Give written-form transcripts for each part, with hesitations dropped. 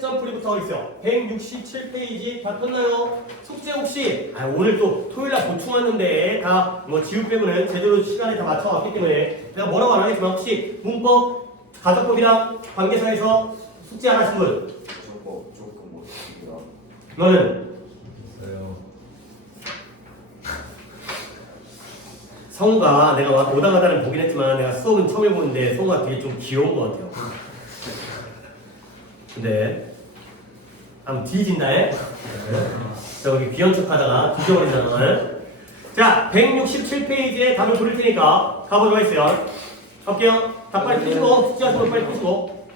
점프리부터 있어요. 167페이지 다 끝나요. 숙제 혹시 오늘 또 토요일날 보충 왔는데 다 뭐 지우 빼고는 제대로 시간에 다 맞춰왔기 때문에 내가 뭐라고 안 하겠지만 혹시 문법, 가정법이랑 관계사에서 숙제 안 하신 분? 조금 못했습니다. 너는? 저요. 성우가 내가 오다가다는 보긴 했지만 내가 수업은 처음 해보는데 성우가 되게 좀 귀여운 것 같아요. 근데 한번 뒤진다 해? 저기 귀여운 척 하다가 뒤져버리잖아. 자, 167페이지에 답을 고를 테니까 가보도록 하겠어요. 갈게요. 다 빨리 푸시고, 숙제하시고 빨리 푸시고.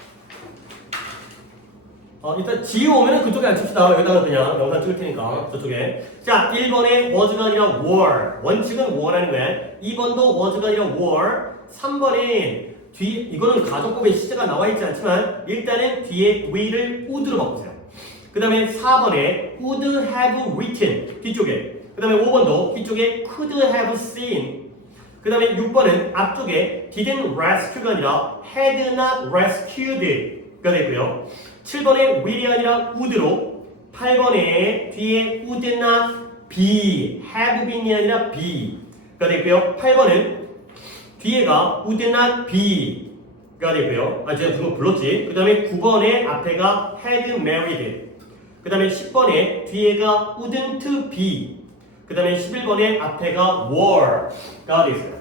일단 지우 오면은 그쪽에 앉힙시다. 여기다가 그냥 영상 찍을 테니까 저쪽에. 자, 1번에 was가 아니라 were. 원칙은 were라는 거야. 2번도 was가 아니라 were. 3번에 이거는 가정법에 시제가 나와 있지 않지만 일단은 뒤에 we를 would로 바꾸세요. 그 다음에 4번에 would have written 뒤쪽에. 그 다음에 5번도 뒤쪽에 could have seen. 그 다음에 6번은 앞쪽에 didn't rescue가 아니라 had not rescued가 되고요. 7번에 will이 아니라 would로 8번에 뒤에 would not be, have been이 아니라 be가 되고요. 8번은 뒤에가 would not be가 되고요. 제가 그거 불렀지. 그 다음에 9번에 앞에가 had married. 그 다음에 10번에 뒤에가 wouldn't be. 그 다음에 11번에 앞에가 were가 되어 있어요.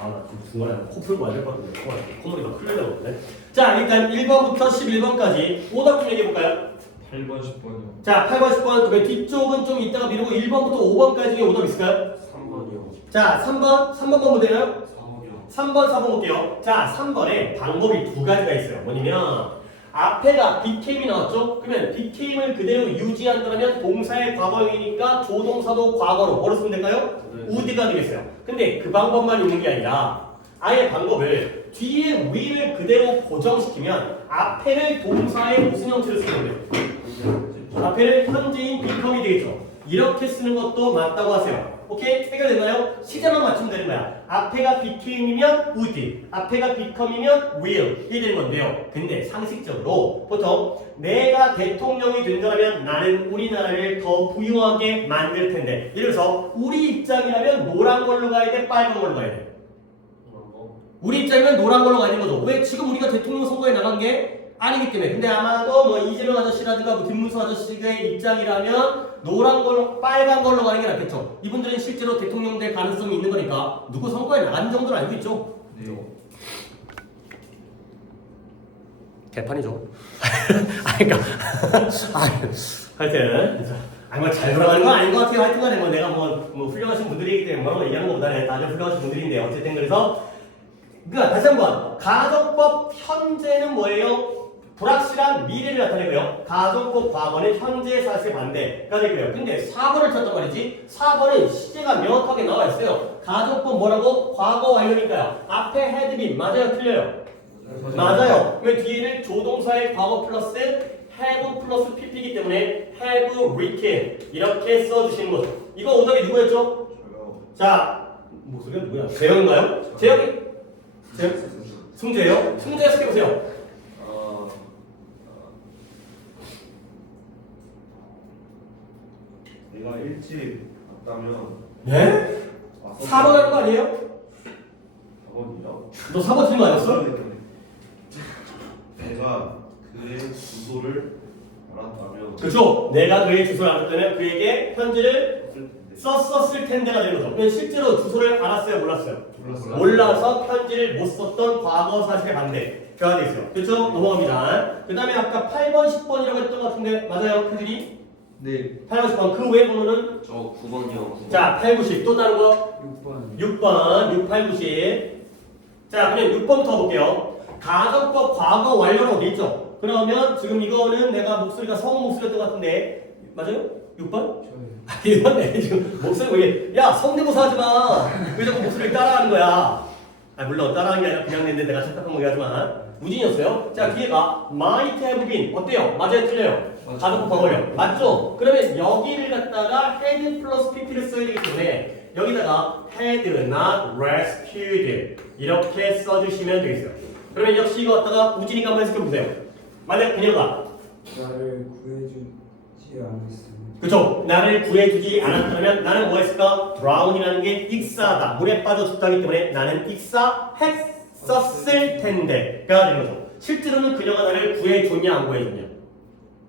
나 중간에 코 풀고 와야 될 것 같은데 콧물이 막 흘러나오는데. 자, 일단 1번부터 11번까지 오답 좀 얘기해볼까요? 8번, 10번이요. 자, 8번, 10번 그 뒤쪽은 좀 이따가 미루고 1번부터 5번까지 중에 오답 있을까요? 3번이요. 자, 3번 뭐 되나요? 4번이요. 3번, 4번 볼게요. 자, 3번에 방법이 두 가지가 있어요. 뭐냐면 앞에가 became이 나왔죠? 그러면 became을 그대로 유지한다면 동사의 과거형이니까 조동사도 과거로 뭐로 쓰면 될까요? would가 되겠어요. 근데 그 방법만 있는 게 아니라 아예 방법을 뒤에 will을 그대로 고정시키면 앞에를 동사의 무슨 형태로 쓰는 거예요? 앞에를 현재인 become이 되겠죠. 이렇게 쓰는 것도 맞다고 하세요. 오케이? 해결됐나요? 시제만 맞추면 되는 거야. 앞에가 became이면 would, 앞에가 become이면 will 이게 되는 건데요. 근데 상식적으로 보통 내가 대통령이 된다면 나는 우리나라를 더 부유하게 만들 텐데 예를 들어서 우리 입장이라면 노란 걸로 가야 돼? 빨간 걸로 가야 돼? 우리 입장이면 노란 걸로 가는 거죠. 왜? 지금 우리가 대통령 선거에 나간 게 아니기 때문에. 근데 아마도 뭐 이재명 아저씨라든가 뭐 김문수 아저씨의 입장이라면 노란 걸로, 빨간 걸로 가는 게 낫겠죠. 이분들은 실제로 대통령 될 가능성이 있는 거니까 누구 선거에 나간 정도는 알고 있죠. 네. 개판이죠. 그러니까 하여튼 뭐 잘 돌아가는 건 아닌 것 같아요. 하여튼간에 뭐 내가 뭐 훌륭하신 분들이기 때문에 뭐라고 얘기하는 것보다는 다들 훌륭하신 분들인데 어쨌든 그래서 그러니까 다시 한번 가정법 현재는 뭐예요? 불확실한 미래를 나타내고요. 가정법 과거는 현재 사실 반대가 되고요. 근데 4번을 찾단 말이지. 4번은 시제가 명확하게 나와 있어요. 가정법 뭐라고? 과거 완료니까요. 앞에 had been 맞아요? 틀려요? 맞아요. 왜 뒤에는 조동사의 과거 플러스 have 플러스 pp이기 때문에 have written 이렇게 써주시는 거죠. 이거 오답이 누구였죠? 저요. 자, 목소리가 누구야? 재영인가요? 재영이? 승재예요? 승재 해석해보세요. 내가 일찍 왔다면 네? 4번 하는 거 아니에요? 4번이요? 너 4번 틀린 거 아니었어? 내가 그의 주소를 알았다면 그렇죠. 내가 그의 주소를 알았다면 그에게 편지를 썼을 텐데가 되는 거죠. 그러면 실제로 주소를 알았어요? 몰랐어요? 몰랐어요. 몰라서 편지를 못 썼던 과거 사실의 반대가 되어 있어요. 그렇죠? 넘어갑니다. 그 다음에 아까 8번, 10번이라고 했던 것 같은데 맞아요? 표들이? 네. 8번, 10번 그 외 번호는? 저 9번이요. 자, 8, 9, 10. 또 다른 거? 6번, 6, 8, 9, 10. 자, 그럼 6번부터 볼게요. 가정법 과거 완료라고 돼 있죠? 그러면 지금 이거는 내가 목소리가 성우 목소리였던 것 같은데 맞아요? 6번? 이번에 지금 목소리 왜 야 성대모사 하지 마. 왜 자꾸 목소리를 따라하는 거야? 물론 따라하는 게 아니라 그냥 냈는데 내가 착각한 거긴 하지만 우진이었어요. 자, 뒤에가 might have been 어때요? 맞아요? 틀려요? 가정법 과거 완료 맞죠? 그러면 여기를 갖다가 had 플러스 pp를 써야 되기 때문에 여기다가 had not rescued 이렇게 써주시면 되겠어요. 그러면 역시 이거 갖다가 우진이가 한번 해석해보세요. 만약 그녀가 나를 구해주지 않았으면. 그쵸? 나를 구해주지 않았다면 나는 뭐 했을까? drown이라는 게 익사하다. 물에 빠져 죽다기 때문에 나는 익사했었을 텐데가 되는 거죠. 실제로는 그녀가 나를 구해줬냐 안 구해줬냐?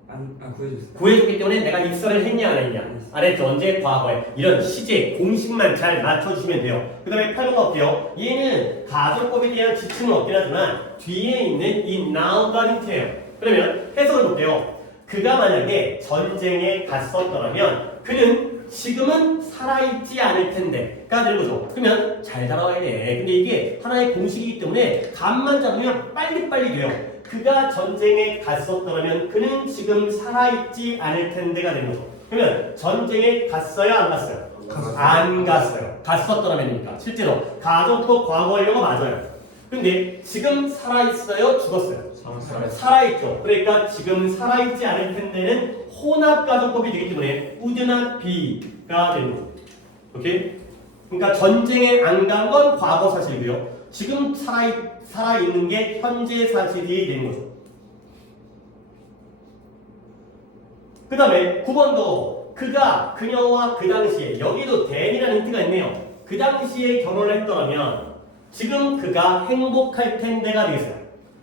안 구해줬어요. 구해줬기 때문에 내가 익사를 했냐 안 했냐? 안 했죠. 언제? 과거에. 이런 시제, 공식만 잘 맞춰주시면 돼요. 그 다음에 8번 갈게요. 얘는 가정법에 대한 지침은 없긴 하지만 뒤에 있는 이 now가 힌트예요. 그러면 해석을 볼게요. 그가 만약에 전쟁에 갔었더라면 그는 지금은 살아있지 않을 텐데가 되는 거죠. 그러면 잘 살아와야 돼. 근데 이게 하나의 공식이기 때문에 감만 잡으면 빨리빨리 돼요. 그가 전쟁에 갔었더라면 그는 지금 살아있지 않을 텐데가 되는 거죠. 그러면 전쟁에 갔어요 안 갔어요? 안 갔어요. 갔었더라면입니까? 실제로 가정법 과거형어 맞아요. 근데 지금 살아있어요? 죽었어요? 살아있죠. 그러니까 지금 살아있지 않을 텐데는 혼합가정법이 되기 때문에 would not be가 되는 거죠. 오케이? 그러니까 전쟁에 안 간 건 과거 사실이고요. 지금 살아있는 게 현재 사실이 되는 거죠. 그 다음에 9번도 그가, 그녀와 그 당시에 여기도 then이라는 힌트가 있네요. 그 당시에 결혼을 했더라면 지금 그가 행복할 텐데가 되겠어요.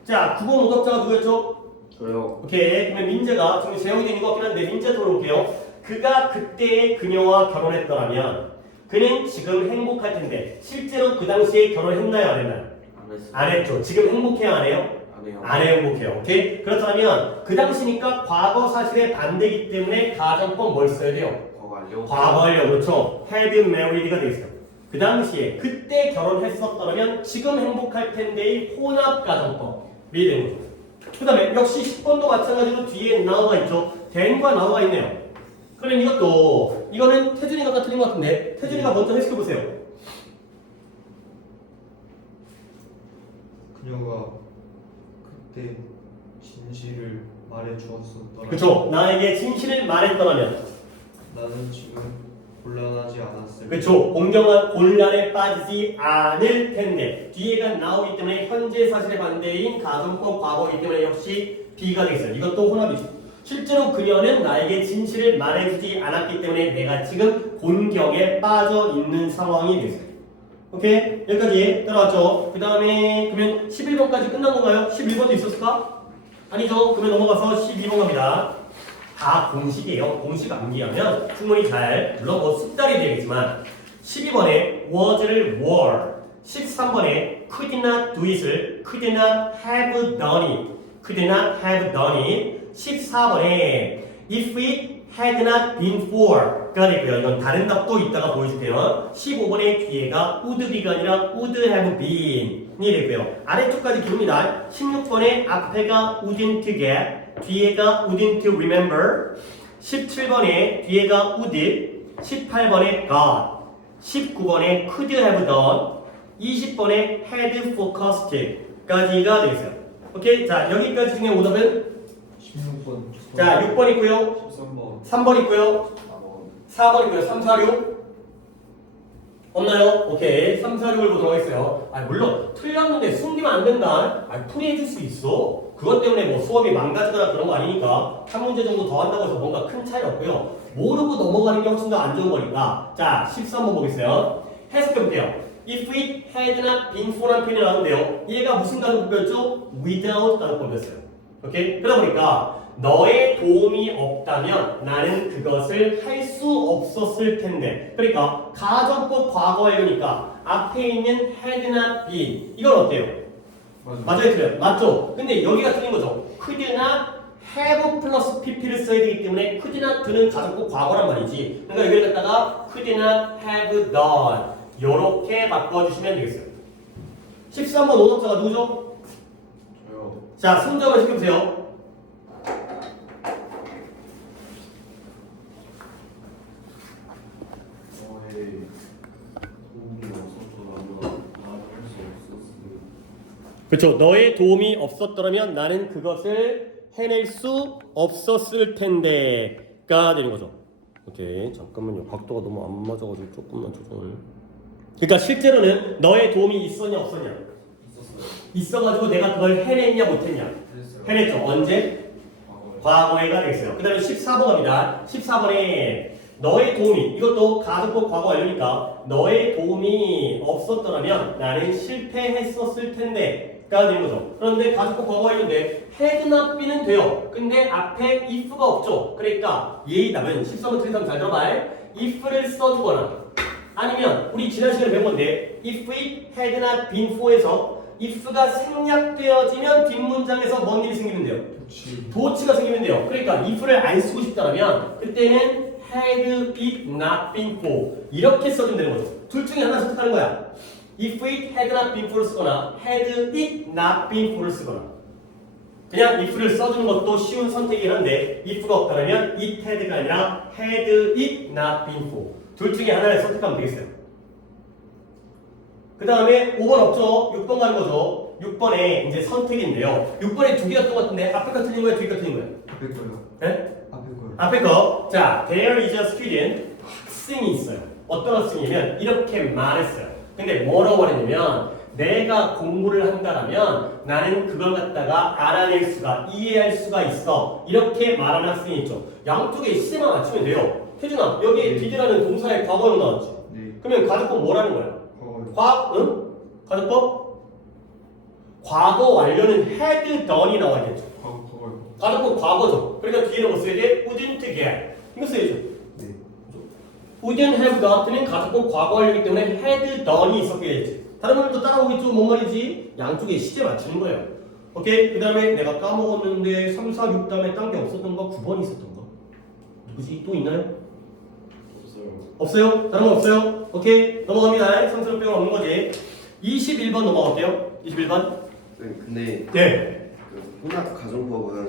자, 9번 오답자가 누구였죠? 저요. 오케이. 그러면 민재가 지금 제목이 되는 것 같긴 한데 민재 들어볼게요. 그가 그때의 그녀와 결혼했더라면 그는 지금 행복할 텐데 실제로 그 당시에 결혼했나요? 안 했나요? 안 했어요. 안 했죠. 지금 행복해요? 안 해요? 안 해요. 안 행복해요. 오케이? 그렇다면 그 당시니까 과거 사실의 반대이기 때문에 가정법 뭘 써야 돼요? 완료. 과거완료. 그렇죠. had married가 되겠어요. 그 당시에 그때 결혼했었더라면 지금 행복할 텐데의 혼합가정법이 되는 거죠. 그 다음에 역시 10번도 마찬가지로 뒤에 now가 있죠. then과 now가 있네요. 그러면 이거는 태준이가 틀린 것 같은데 태준이가 먼저 해석해보세요. 그녀가 그때 진실을 말해주었었더라. 그쵸. 나에게 진실을 말했더라면 나는 지금 곤란하지 않았을. 그쵸. 공경한 곤란에 빠지지 않을 텐데 뒤에가 나오기 때문에 현재 사실의 반대인 가정법 과거이기 때문에 역시 B가 되겠어요. 이것도 혼합이죠. 실제로 그녀는 나에게 진실을 말해주지 않았기 때문에 내가 지금 곤경에 빠져 있는 상황이 되겠어요. 오케이? 여기까지 따라왔죠? 그 다음에 그러면 11번까지 끝난 건가요? 11번도 있었을까? 아니죠. 그러면 넘어가서 12번 갑니다. 다 공식이에요. 공식 암기하면 충분히 잘, 물론 뭐 습달이 되겠지만 12번에 was를 were, 13번에 could not do it을 could not have done it, could not have done it, 14번에 if it had not been for가 되고요. 이건 다른 답도 이따가 보여줄게요. 15번에 뒤에가 would be가 아니라 would have been이 되고요. 아래쪽까지 기릅니다. 16번에 앞에가 wouldn't get, 뒤에가 wouldn't remember, 17번에 뒤에가 would, 18번에 got, 19번에 could have done, 20번에 had forecast까지가 되겠어요. 오케이? 자, 여기까지 중에 오답은 16번. 자, 6번 있고요. 13번. 3번 있고요. 4번 있고요. 3, 4, 6 없나요? 오케이. 3, 4, 6을 보도록 하겠어요. 물론 틀렸는데 숨기면 안 된다. 풀이해줄 수 있어. 그것 때문에 뭐 수업이 망가지거나 그런 거 아니니까 한 문제 정도 더 한다고 해서 뭔가 큰 차이 없고요. 모르고 넘어가는 게 훨씬 더 안 좋은 거니까. 자, 13번 보겠어요. 해석해볼게요. If it had not been for라는 표현이 나오는데요. 얘가 무슨 가정법이었죠? without 가정법이었어요. 오케이? 그러다 보니까 너의 도움이 없다면 나는 그것을 할 수 없었을 텐데. 그러니까 가정법 과거형이니까 앞에 있는 had not been 이건 어때요? 맞아요, 틀려요. 맞죠? 근데 여기가 틀린 거죠. could not have 플러스 pp를 써야 되기 때문에 could not는 가정법 과거란 말이지. 그러니까 여기를 갖다가 could not have done 요렇게 바꿔주시면 되겠어요. 13번 오답자가 누구죠? 저요. 자, 승자만 시켜보세요. 그렇죠. 너의 도움이 없었더라면 나는 그것을 해낼 수 없었을 텐데가 되는 거죠. 오케이, 잠깐만요. 각도가 너무 안 맞아가지고 조금만 조정을. 그러니까 실제로는 너의 도움이 있었냐 없었냐? 있었어요. 있어가지고 내가 그걸 해냈냐 못했냐? 그랬어요. 해냈죠. 언제? 과거에가 되겠어요. 그 다음에 14번 갑니다. 14번에 너의 도움이, 이것도 가속법 과거 완료니까 너의 도움이 없었더라면 나는 실패했었을 텐데 가 되는 거죠. 그런데 가속법 과거 완료인데 had not be는 돼요. 근데 앞에 if가 없죠. 그러니까 얘의 답은 13번 틀린 사람 잘 들어봐. if를 써주거나 아니면 우리 지난 시간에 배운 건데 if it had not been for에서 if가 생략되어지면 뒷문장에서 뭔 일이 생기면 돼요? 도치가 생기면 돼요. 그러니까 if를 안 쓰고 싶다면 그때는 had it not been for 이렇게 써주면 되는 거죠. 둘 중에 하나 선택하는 거야. if it had not been for를 쓰거나 had it not been for를 쓰거나 그냥 if를 써주는 것도 쉬운 선택이긴 한데 if가 없다면 it had가 아니라 had it not been for 둘 중에 하나를 선택하면 되겠어요. 그 다음에 5번 없죠? 6번 가는 거죠. 6번에 이제 선택인데요. 6번에 두 개가 똑같은데 앞에 거 틀린 거예요? 뒤에 거 틀린 거예요? 앞에 거요. 네? 앞에 거요. 앞에 거. 자, there is a student. 학생이 있어요. 어떤 학생이냐면 이렇게 말했어요. 근데 뭐라고 말했냐면 내가 공부를 한다라면 나는 그걸 갖다가 알아낼 수가, 이해할 수가 있어. 이렇게 말하는 학생이 있죠. 양쪽에 시제만 맞추면 돼요. 혜준아, 여기 디드라는 동사의 과거형 나왔지? 네. 그러면 가족법 뭐라는 거야? 과거요. 가족법? 과거 완료는 had done이 나와야겠죠. 과거요. 가족법 과거죠. 그러니까 뒤에는 뭐 써야 돼? wouldn't get. 이거 써야죠. 네. wouldn't have got는 가족법 과거 완료이기 때문에 had done이 있었겠지. 다른 분들도 따라오겠죠. 뭔 말이지? 양쪽에 시제 맞추는 거예요. 오케이? 그 다음에 내가 까먹었는데 3, 4, 6 다음에 딴 게 없었던 거 9번이 있었던 거. 누구지? 또 있나요? 없어요? 다른 거 없어요? 오케이 넘어갑니다. 상스러운 빼고 없는 거지. 21번 넘어갈게요. 21번. 근데 네. 그 혼합 가정법은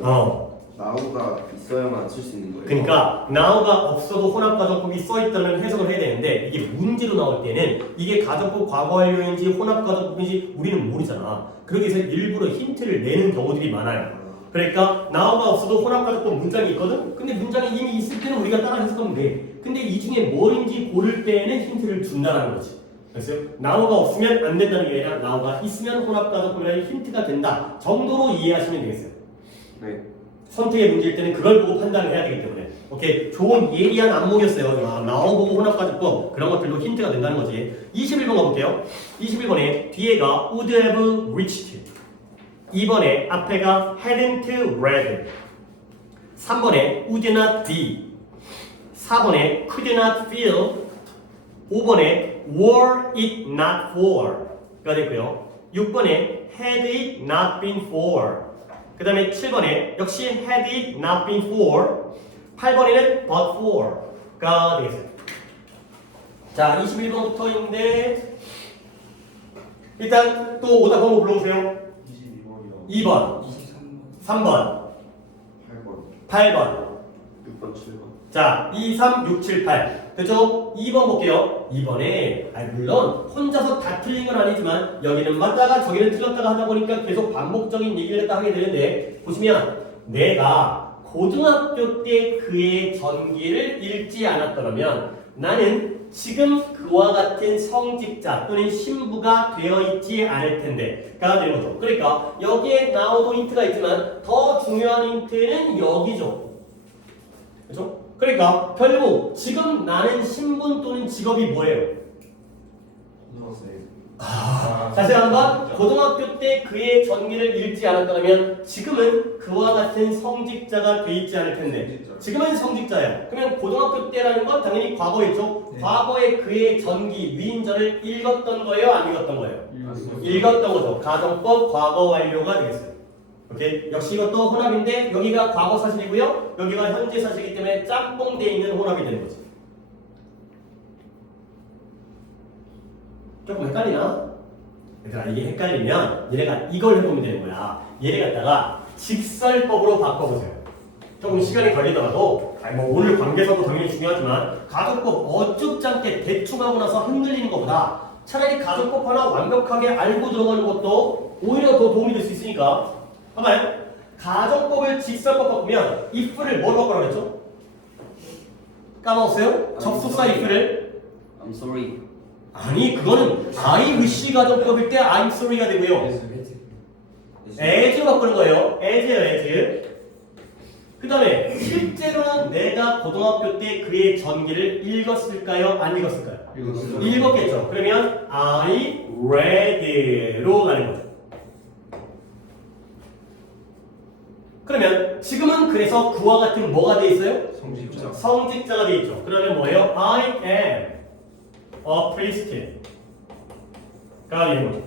now가 있어야만 쓸 수 있는 거예요. 그러니까 now가 없어도 혼합 가정법이 써 있다면 해석을 해야 되는데 이게 문제로 나올 때는 이게 가정법 과거 완료인지 혼합 가정법인지 우리는 모르잖아. 그러기 위해서 일부러 힌트를 내는 경우들이 많아요. 그러니까 now가 없어도 혼합 가정법 문장이 있거든. 근데 문장이 이미 있을 때는 우리가 따라 해석하면 돼. 근데 이 중에 뭘인지 고를 때에는 힌트를 준다는 거지. 그래서 now가 없으면 안 된다는 게 아니라 now가 있으면 혼합 가정법이라는 힌트가 된다 정도로 이해하시면 되겠어요. 네. 선택의 문제일 때는 그걸 보고 판단을 해야 되기 때문에. 오케이. 좋은 예리한 안목이었어요. 아, now 보고 혼합 가정법 그런 것들도 힌트가 된다는 거지. 21번 가볼게요. 21번에 뒤에가 would have reached. 2번에 앞에가 hadn't read. 3번에 would not be. 4번에 could not feel. 5번에 were it not for가 됐고요. 6번에 had it not been for. 그 다음에 7번에 역시 had it not been for. 8번에는 but for가 되겠어요. 자, 21번부터인데 일단 또 오답 한번 불러보세요. 22번이요. 2번, 23번 3번, 8번, 8번. 6번, 7번. 자, 2, 3, 6, 7, 8. 됐죠? 2번 볼게요. 2번에, 물론, 혼자서 다 틀린 건 아니지만, 여기는 맞다가 저기는 틀렸다가 하다 보니까 계속 반복적인 얘기를 다 하게 되는데, 보시면, 내가 고등학교 때 그의 전기를 읽지 않았더라면, 나는 지금 그와 같은 성직자 또는 신부가 되어 있지 않을 텐데가 되는 거죠. 그러니까, 여기에 나오도 힌트가 있지만, 더 중요한 힌트는 여기죠. 그렇죠? 그러니까 결국 지금 나는 신분 또는 직업이 뭐예요? 고등학생. 자세히 한번 고등학교 때 그의 전기를 읽지 않았다면 지금은 그와 같은 성직자가 돼 있지 않을 텐데 지금은 성직자예요. 그러면 고등학교 때라는 건 당연히 과거였죠. 네. 과거에 그의 전기 위인전을 읽었던 거예요? 안 읽었던 거예요? 읽었어요. 읽었던 거죠. 가정법 과거 완료가 되겠어요. 오케이. 역시 이것도 혼합인데 여기가 과거 사실이고요. 여기가 현재 사실이기 때문에 짬뽕돼 있는 혼합이 되는 거지. 조금 헷갈리나? 얘들아 이게 헷갈리면 얘네가 이걸 해보면 되는 거야. 얘네 갖다가 직설법으로 바꿔보세요. 조금 시간이 걸리더라도 뭐 오늘 관계사도 당연히 중요하지만 가정법 어쭙지 않게 대충 하고 나서 흔들리는 것보다 차라리 가정법 하나 완벽하게 알고 들어가는 것도 오히려 더 도움이 될 수 있으니까 봐봐요. 가정법을 직설법 바꾸면 if를 뭘 바꾸라고 했죠? 까먹었어요? 접속사 if를 I'm sorry. 아니 그거는 I wish 가정법일 때 I'm sorry가 되고요. as로 바꾸는 거예요. as예요, as. 그 다음에 실제로는 내가 고등학교 때 그의 전기를 읽었을까요? 안 읽었을까요? 읽었겠죠. 그러면 I read로 가는 거죠. 그러면 지금은 그래서 그와 같은 뭐가 돼 있어요? 성직자. 성직자가 돼 있죠. 그러면 뭐예요? I am a priest. 가 되는 거죠.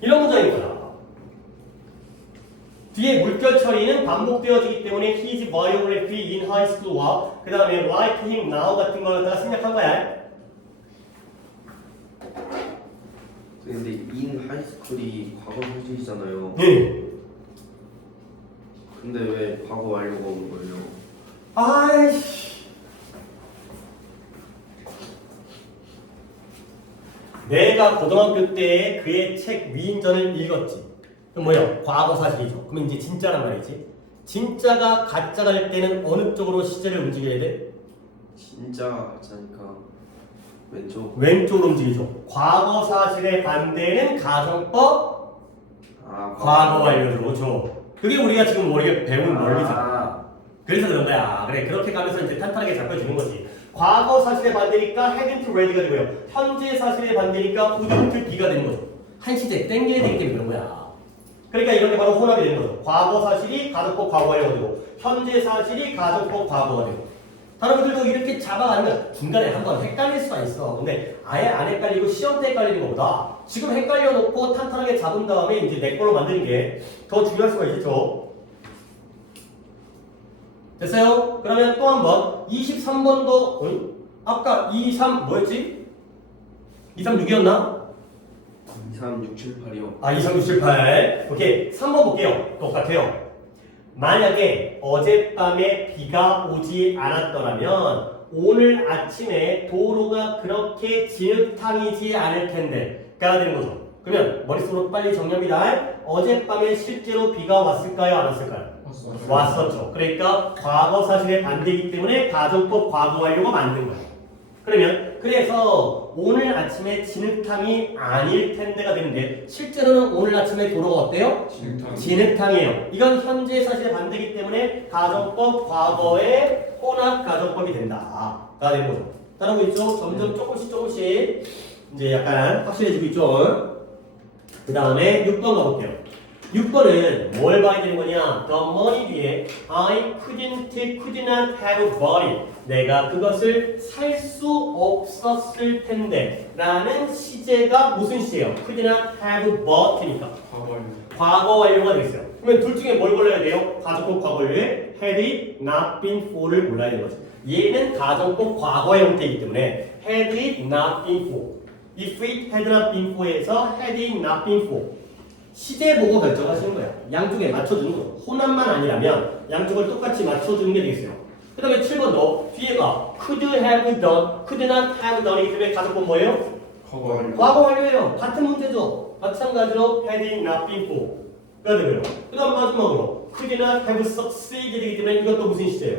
이런 문장인 거야. 뒤에 물결 처리는 반복되어지기 때문에 his biography in high school와 그 다음에 like him now 같은 걸 다 생략한 거야. 근데 인 하이스쿨이 과거 소식이잖아요. 네. 근데 왜 과거 완료가 온 거예요? 아이씨. 내가 고등학교 때 그의 책 위인전을 읽었지. 그럼 뭐야? 과거 사실이죠. 그러면 이제 진짜란 말이지. 진짜가 가짜가 될 때는 어느 쪽으로 시제를 움직여야 돼? 진짜 가짜니까 왼쪽. 왼쪽으로 움직이죠. 과거 사실의 반대는 가정법 과거 완료로. 그렇죠. 그게 우리가 지금 머리에 배운 원리잖아. 그래서 그런 거야. 그래, 그렇게 가면서 이제 탄탄하게 잡혀주는 거지. 과거 사실의 반대니까 hadn't ready가 되고요. 현재 사실의 반대니까 wouldn't be가 되는 거죠. 한 시제 땡겨야 되기 때문에 그런 거야. 그러니까 이런 게 바로 혼합이 되는 거죠. 과거 사실이 가정법 과거가 되고 현재 사실이 가정법 과거가 되고. 다른 분들도 이렇게 잡아가면 중간에 한번 헷갈릴 수가 있어. 근데 아예 안 헷갈리고 시험 때 헷갈리는 것보다 지금 헷갈려 놓고 탄탄하게 잡은 다음에 이제 내 걸로 만드는 게 더 중요할 수가 있겠죠. 됐어요? 그러면 또 한 번 23번도 아까 2, 3 뭐였지? 2, 3, 6이었나? 2, 3, 6, 7, 8이요. 아 2, 3, 6, 7, 8 오케이 3번 볼게요. 똑같아요. 만약에 어젯밤에 비가 오지 않았더라면 오늘 아침에 도로가 그렇게 진흙탕이지 않을 텐데가 되는 거죠. 그러면 머릿속으로 빨리 정리합니다. 어젯밤에 실제로 비가 왔을까요? 안 왔을까요? 왔었죠. 그러니까 과거 사실의 반대이기 때문에 가정법 과거 완료가 맞는 거예요. 그러면 그래서 오늘 아침에 진흙탕이 아닐 텐데가 되는데 실제로는 오늘 아침에 도로가 어때요? 진흙탕이에요. 이건 현재 사실의 반대이기 때문에 가정법 과거의 혼합 가정법이 된다가 되는 거죠. 따라오고 있죠? 점점 조금씩 이제 약간 확실해지고 있죠. 그 다음에 6번 가볼게요. 6번은 뭘 봐야 되는 거냐? The money 뒤에 I could not have bought it. 내가 그것을 살 수 없었을 텐데 라는 시제가 무슨 시제예요? could not have bought니까 과거 완료가 되겠어요. 그러면 둘 중에 뭘 골라야 돼요? 가정법 과거에 had it not been for를 골라야 되는 거죠. 얘는 가정법 과거의 형태이기 때문에 had it not been for. If it had not been for에서 had it not been for. 시제 보고 결정하시는 거야. 양쪽에 맞춰주는 거. 혼합만 아니라면 양쪽을 똑같이 맞춰주는 게 되겠어요. 그 다음에 7번도 뒤에가 could have done, could not have done이기 때문에 가정법 뭐예요? 과거 완료예요. 같은 문제죠. 마찬가지로 had it not been for. 가 되고요. 그 다음 마지막으로 could not have succeeded이기 때문에 이것도 무슨 시제예요?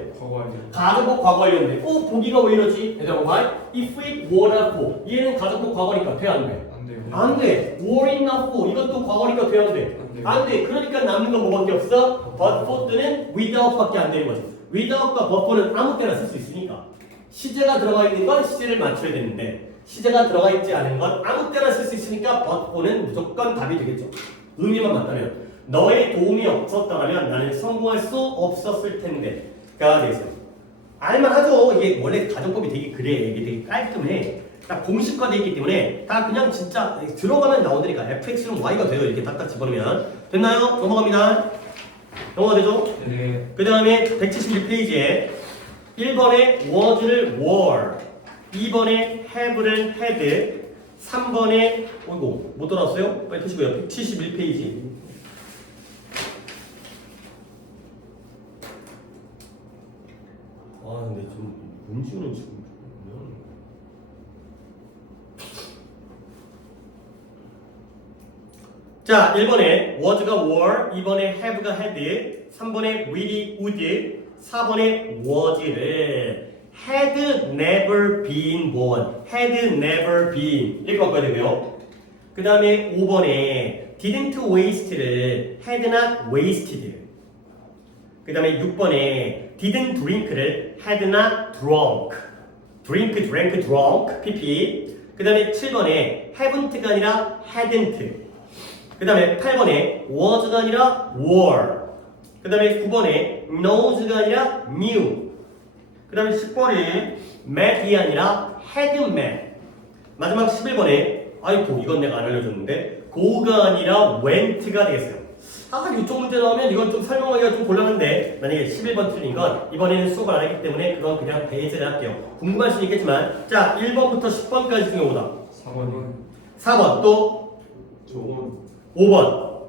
가정법 과거 완료인데 보기가 왜 이러지? 얘들아 봐봐. If it were not for. 얘는 가정법 과거니까 돼 안 돼? 안 돼. were it not for. 이것도 과거니까 돼 안 돼? 안 돼. 그러니까 남는 건 뭐밖에 없어? but for 또는 without밖에 안 되는 거지. without과 but for는 아무 때나 쓸 수 있으니까. 시제가 들어가 있는 건 시제를 맞춰야 되는데 시제가 들어가 있지 않은 건 아무 때나 쓸 수 있으니까 but for는 무조건 답이 되겠죠. 의미만 맞다면 너의 도움이 없었더라면 나는 성공할 수 없었을 텐데가 되겠어요. 알만하죠. 이게 원래 가정법이 되게 그래. 이게 되게 깔끔해. 딱 공식화되어 있기 때문에 다 그냥 진짜 들어가면 나오니까 fx는 y가 돼요. 이렇게 딱딱 집어넣으면 됐나요? 넘어갑니다. 넘어가 되죠? 네. 그 다음에 171페이지에 1번에 was를 were, 2번에 have를 had, 3번에 어이구 못 돌아왔어요? 빨리 펴시고요. 171페이지. 아 근데 좀 문지우는 지금 자 1번에 was가 were, 2번에 have가 had, 3번에 will이 would, 4번에 was를 had never been born, had never been 이렇게 바꿔야 되고요. 그 다음에 5번에 didn't waste를 had not wasted. 그 다음에 6번에 didn't drink를 had나 drunk. drink, drank, drunk, pp. 그 다음에 7번에 haven't가 아니라 hadn't. 그 다음에 8번에 was가 아니라 were. 그 다음에 9번에 knows가 아니라 knew. 그 다음에 10번에 met이 아니라 had met. 마지막 11번에 아이고 이건 내가 안 알려줬는데 go가 아니라 went가 되겠어요. 이쪽 문제 나오면 이건 좀 설명하기가 좀 곤란한데 만약에 11번 틀린 건 이번에는 수업을 안 했기 때문에 그건 그냥 배제를 할게요. 궁금할 수 있겠지만 자 1번부터 10번까지 중에 오다. 4번. 4번 또 저건 5번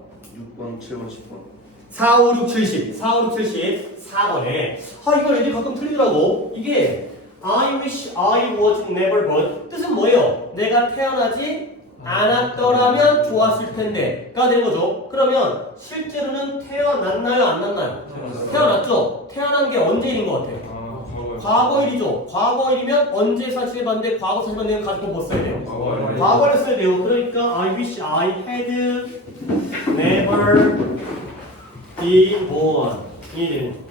6번, 7번, 10번. 4, 5, 6, 70 4, 5, 6, 70 4번에 이거 애들이 가끔 틀리더라고. 이게 I wish I was never born 뜻은 뭐예요? 내가 태어나지 않았더라면 좋았을 텐데가 되는 거죠. 그러면 실제로는 태어났나요? 안 났나요? 태어났죠? 태어난 게 언제 일인 것 같아요? 아 과거에 과거일이죠. 과거일이면 언제 사실에 봤는데 과거 사실 봤는데 가지고 뭐 써야 돼요? 과거에 과거를 써야 돼요. 그러니까 I wish I had never been born 이 되는 거.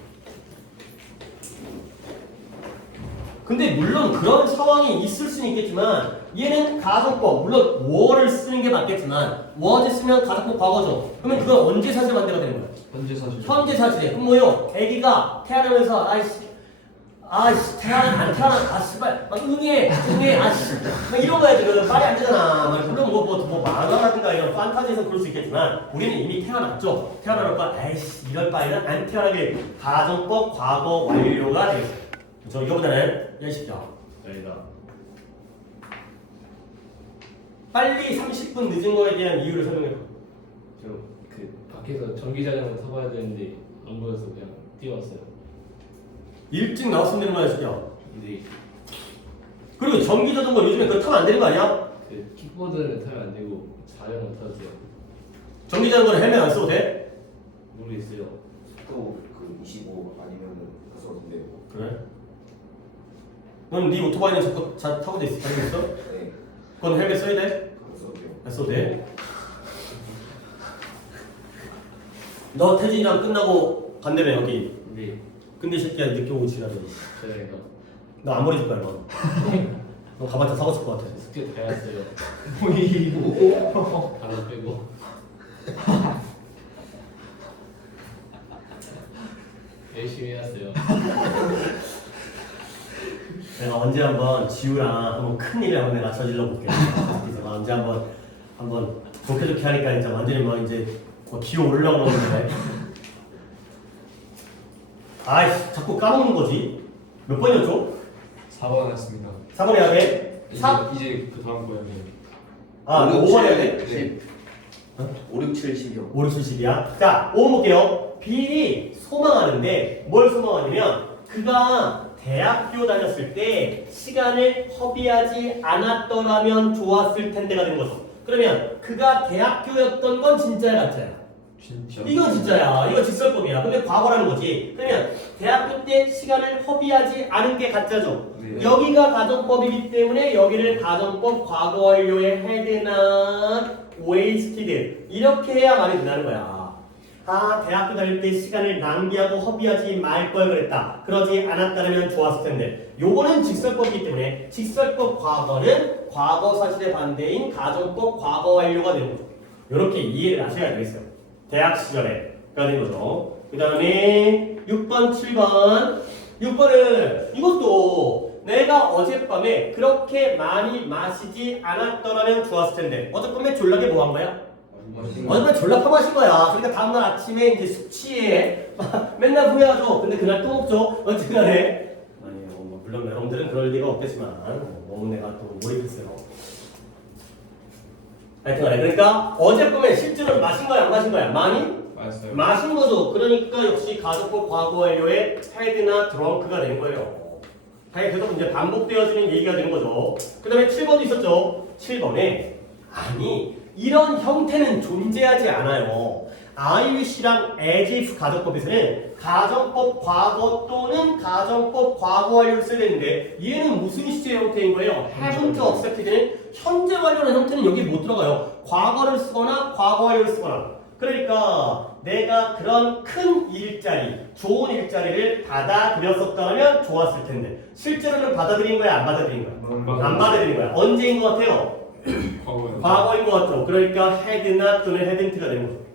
근데 물론 그런 상황이 있을 수는 있겠지만 얘는 가정법 물론 were를 쓰는 게 맞겠지만 was 쓰면 가정법 과거죠. 그러면 그건 언제 사실 반대가 되는 거야? 현재 사실. 현재 사실이에요. 그럼 뭐예요? 애기가 태어나면서 안 태어나 씨발 막 응애 막 이런 거야 지금 말이 안 되잖아. 물론 뭐 만화라든가 이런 판타지에서 그럴 수 있겠지만 우리는 이미 태어났죠. 태어나니까 이럴 바에는 안 태어나길 가정법 과거 완료가 되겠어요. 저 이거보다는 열십시오. 여기다 빨리 30분 늦은 거에 대한 이유를 설명해 봐. 저그 밖에서 전기 자전거 타봐야 되는데 안 보여서 그냥 뛰어왔어요. 일찍 나왔으면 되는 거야, 진짜. 근데 그리고 전기 자전거 요즘에 그거 타면 안 되는 거 아니야? 그 킥보드는 타면 안 되고 자전거 타세요. 전기 자전거는 헬멧 안 써도 돼? 모르겠어요. 또그 25 아니면은 그 써도 되고. 그래? 넌 네 오토바이는 자꾸 타고 다니고 있어? 네. 그건 헬멧 써야 돼? 그거 써도 돼요. 안 써도 돼? 너 태진이랑 끝나고 간다며 여기. 근데 근데 이 새끼야 늦게 오고 지나더니. 제가 너 안 버릴 거야, 너. 너 가봤자 사고 싶을 것 같아. 숙제 다 했어요. 하나 빼고. 열심히 해왔어요. 내가 언제 한번 지우랑 한번 큰 일을 한번 내가 저질러 볼게. 그래서 언제 한번 좋게 하니까 진짜 완전히 막 이제 기어 오르려고 그러는데. 아이씨, 자꾸 까먹는 거지. 몇 번이었죠? 4번 했습니다 4번 해야 돼? 3? 이제 그 다음 거였네 아, 5번 해야 돼? 10. 5, 6, 7, 10이요. 5, 6, 7, 10이야. 자, 5번 볼게요. 빌이 소망하는데 뭘 소망하냐면 그가 대학교 다녔을 때 시간을 허비하지 않았더라면 좋았을 텐데가 되는 거죠. 그러면 그가 대학교였던 건 진짜야 가짜야? 진짜. 이건 진짜야. 이건 직설법이야. 근데 과거라는 거지. 그러면 대학교 때 시간을 허비하지 않은 게 가짜죠. 네. 여기가 가정법이기 때문에 여기를 가정법 과거 완료의 had나 wasted 이렇게 해야 말이 된다는 거야. 대학교 다닐 때 시간을 낭비하고 허비하지 말 걸 그랬다. 그러지 않았다면 좋았을 텐데. 요거는 직설법이기 때문에 직설법 과거는 과거 사실의 반대인 가정법 과거 완료가 되는 거죠. 이렇게 이해를 하셔야 되겠어요. 대학 시절에가 된 거죠. 그 다음에 6번, 7번. 6번은 이것도 내가 어젯밤에 그렇게 많이 마시지 않았더라면 좋았을 텐데. 어젯밤에 졸라게 뭐 한 거야? 어젯밤에 졸라 퍼마신 거야. 그러니까 다음날 아침에 이제 숙취에 맨날 후회하죠. 근데 그날 또 먹죠. 어쨌간에. 아니요. 물론 여러분들은 그럴 리가 없겠지만 너무 내가 또 몰입했어요. 하여튼간에 그러니까 어젯밤에 실제로 마신 거야 안 마신 거야? 많이? 맞았어요 마신 거죠. 그러니까 역시 가정법 과거 완료의 had나 drunk가 된 거예요. 계속 이제 반복되어지는 얘기가 되는 거죠. 그 다음에 7번도 있었죠. 7번에 아니 이런 형태는 존재하지 않아요. I wish랑 as if 가정법에서는 가정법 과거 또는 가정법 과거 완료를 써야 되는데 얘는 무슨 시제 형태인 거예요? haven't accepted는 현재 완료라는 형태는 여기 못 들어가요. 과거를 쓰거나 과거 완료를 쓰거나 그러니까 내가 그런 큰 일자리, 좋은 일자리를 받아들였었다면 좋았을 텐데 실제로는 받아들인 거야, 안 받아들인 거야? 안 받아들인 거야. 언제인 것 같아요? 과거에. 과거인 것 같죠. 그러니까 had not 또는 hadn't가 되는 거죠.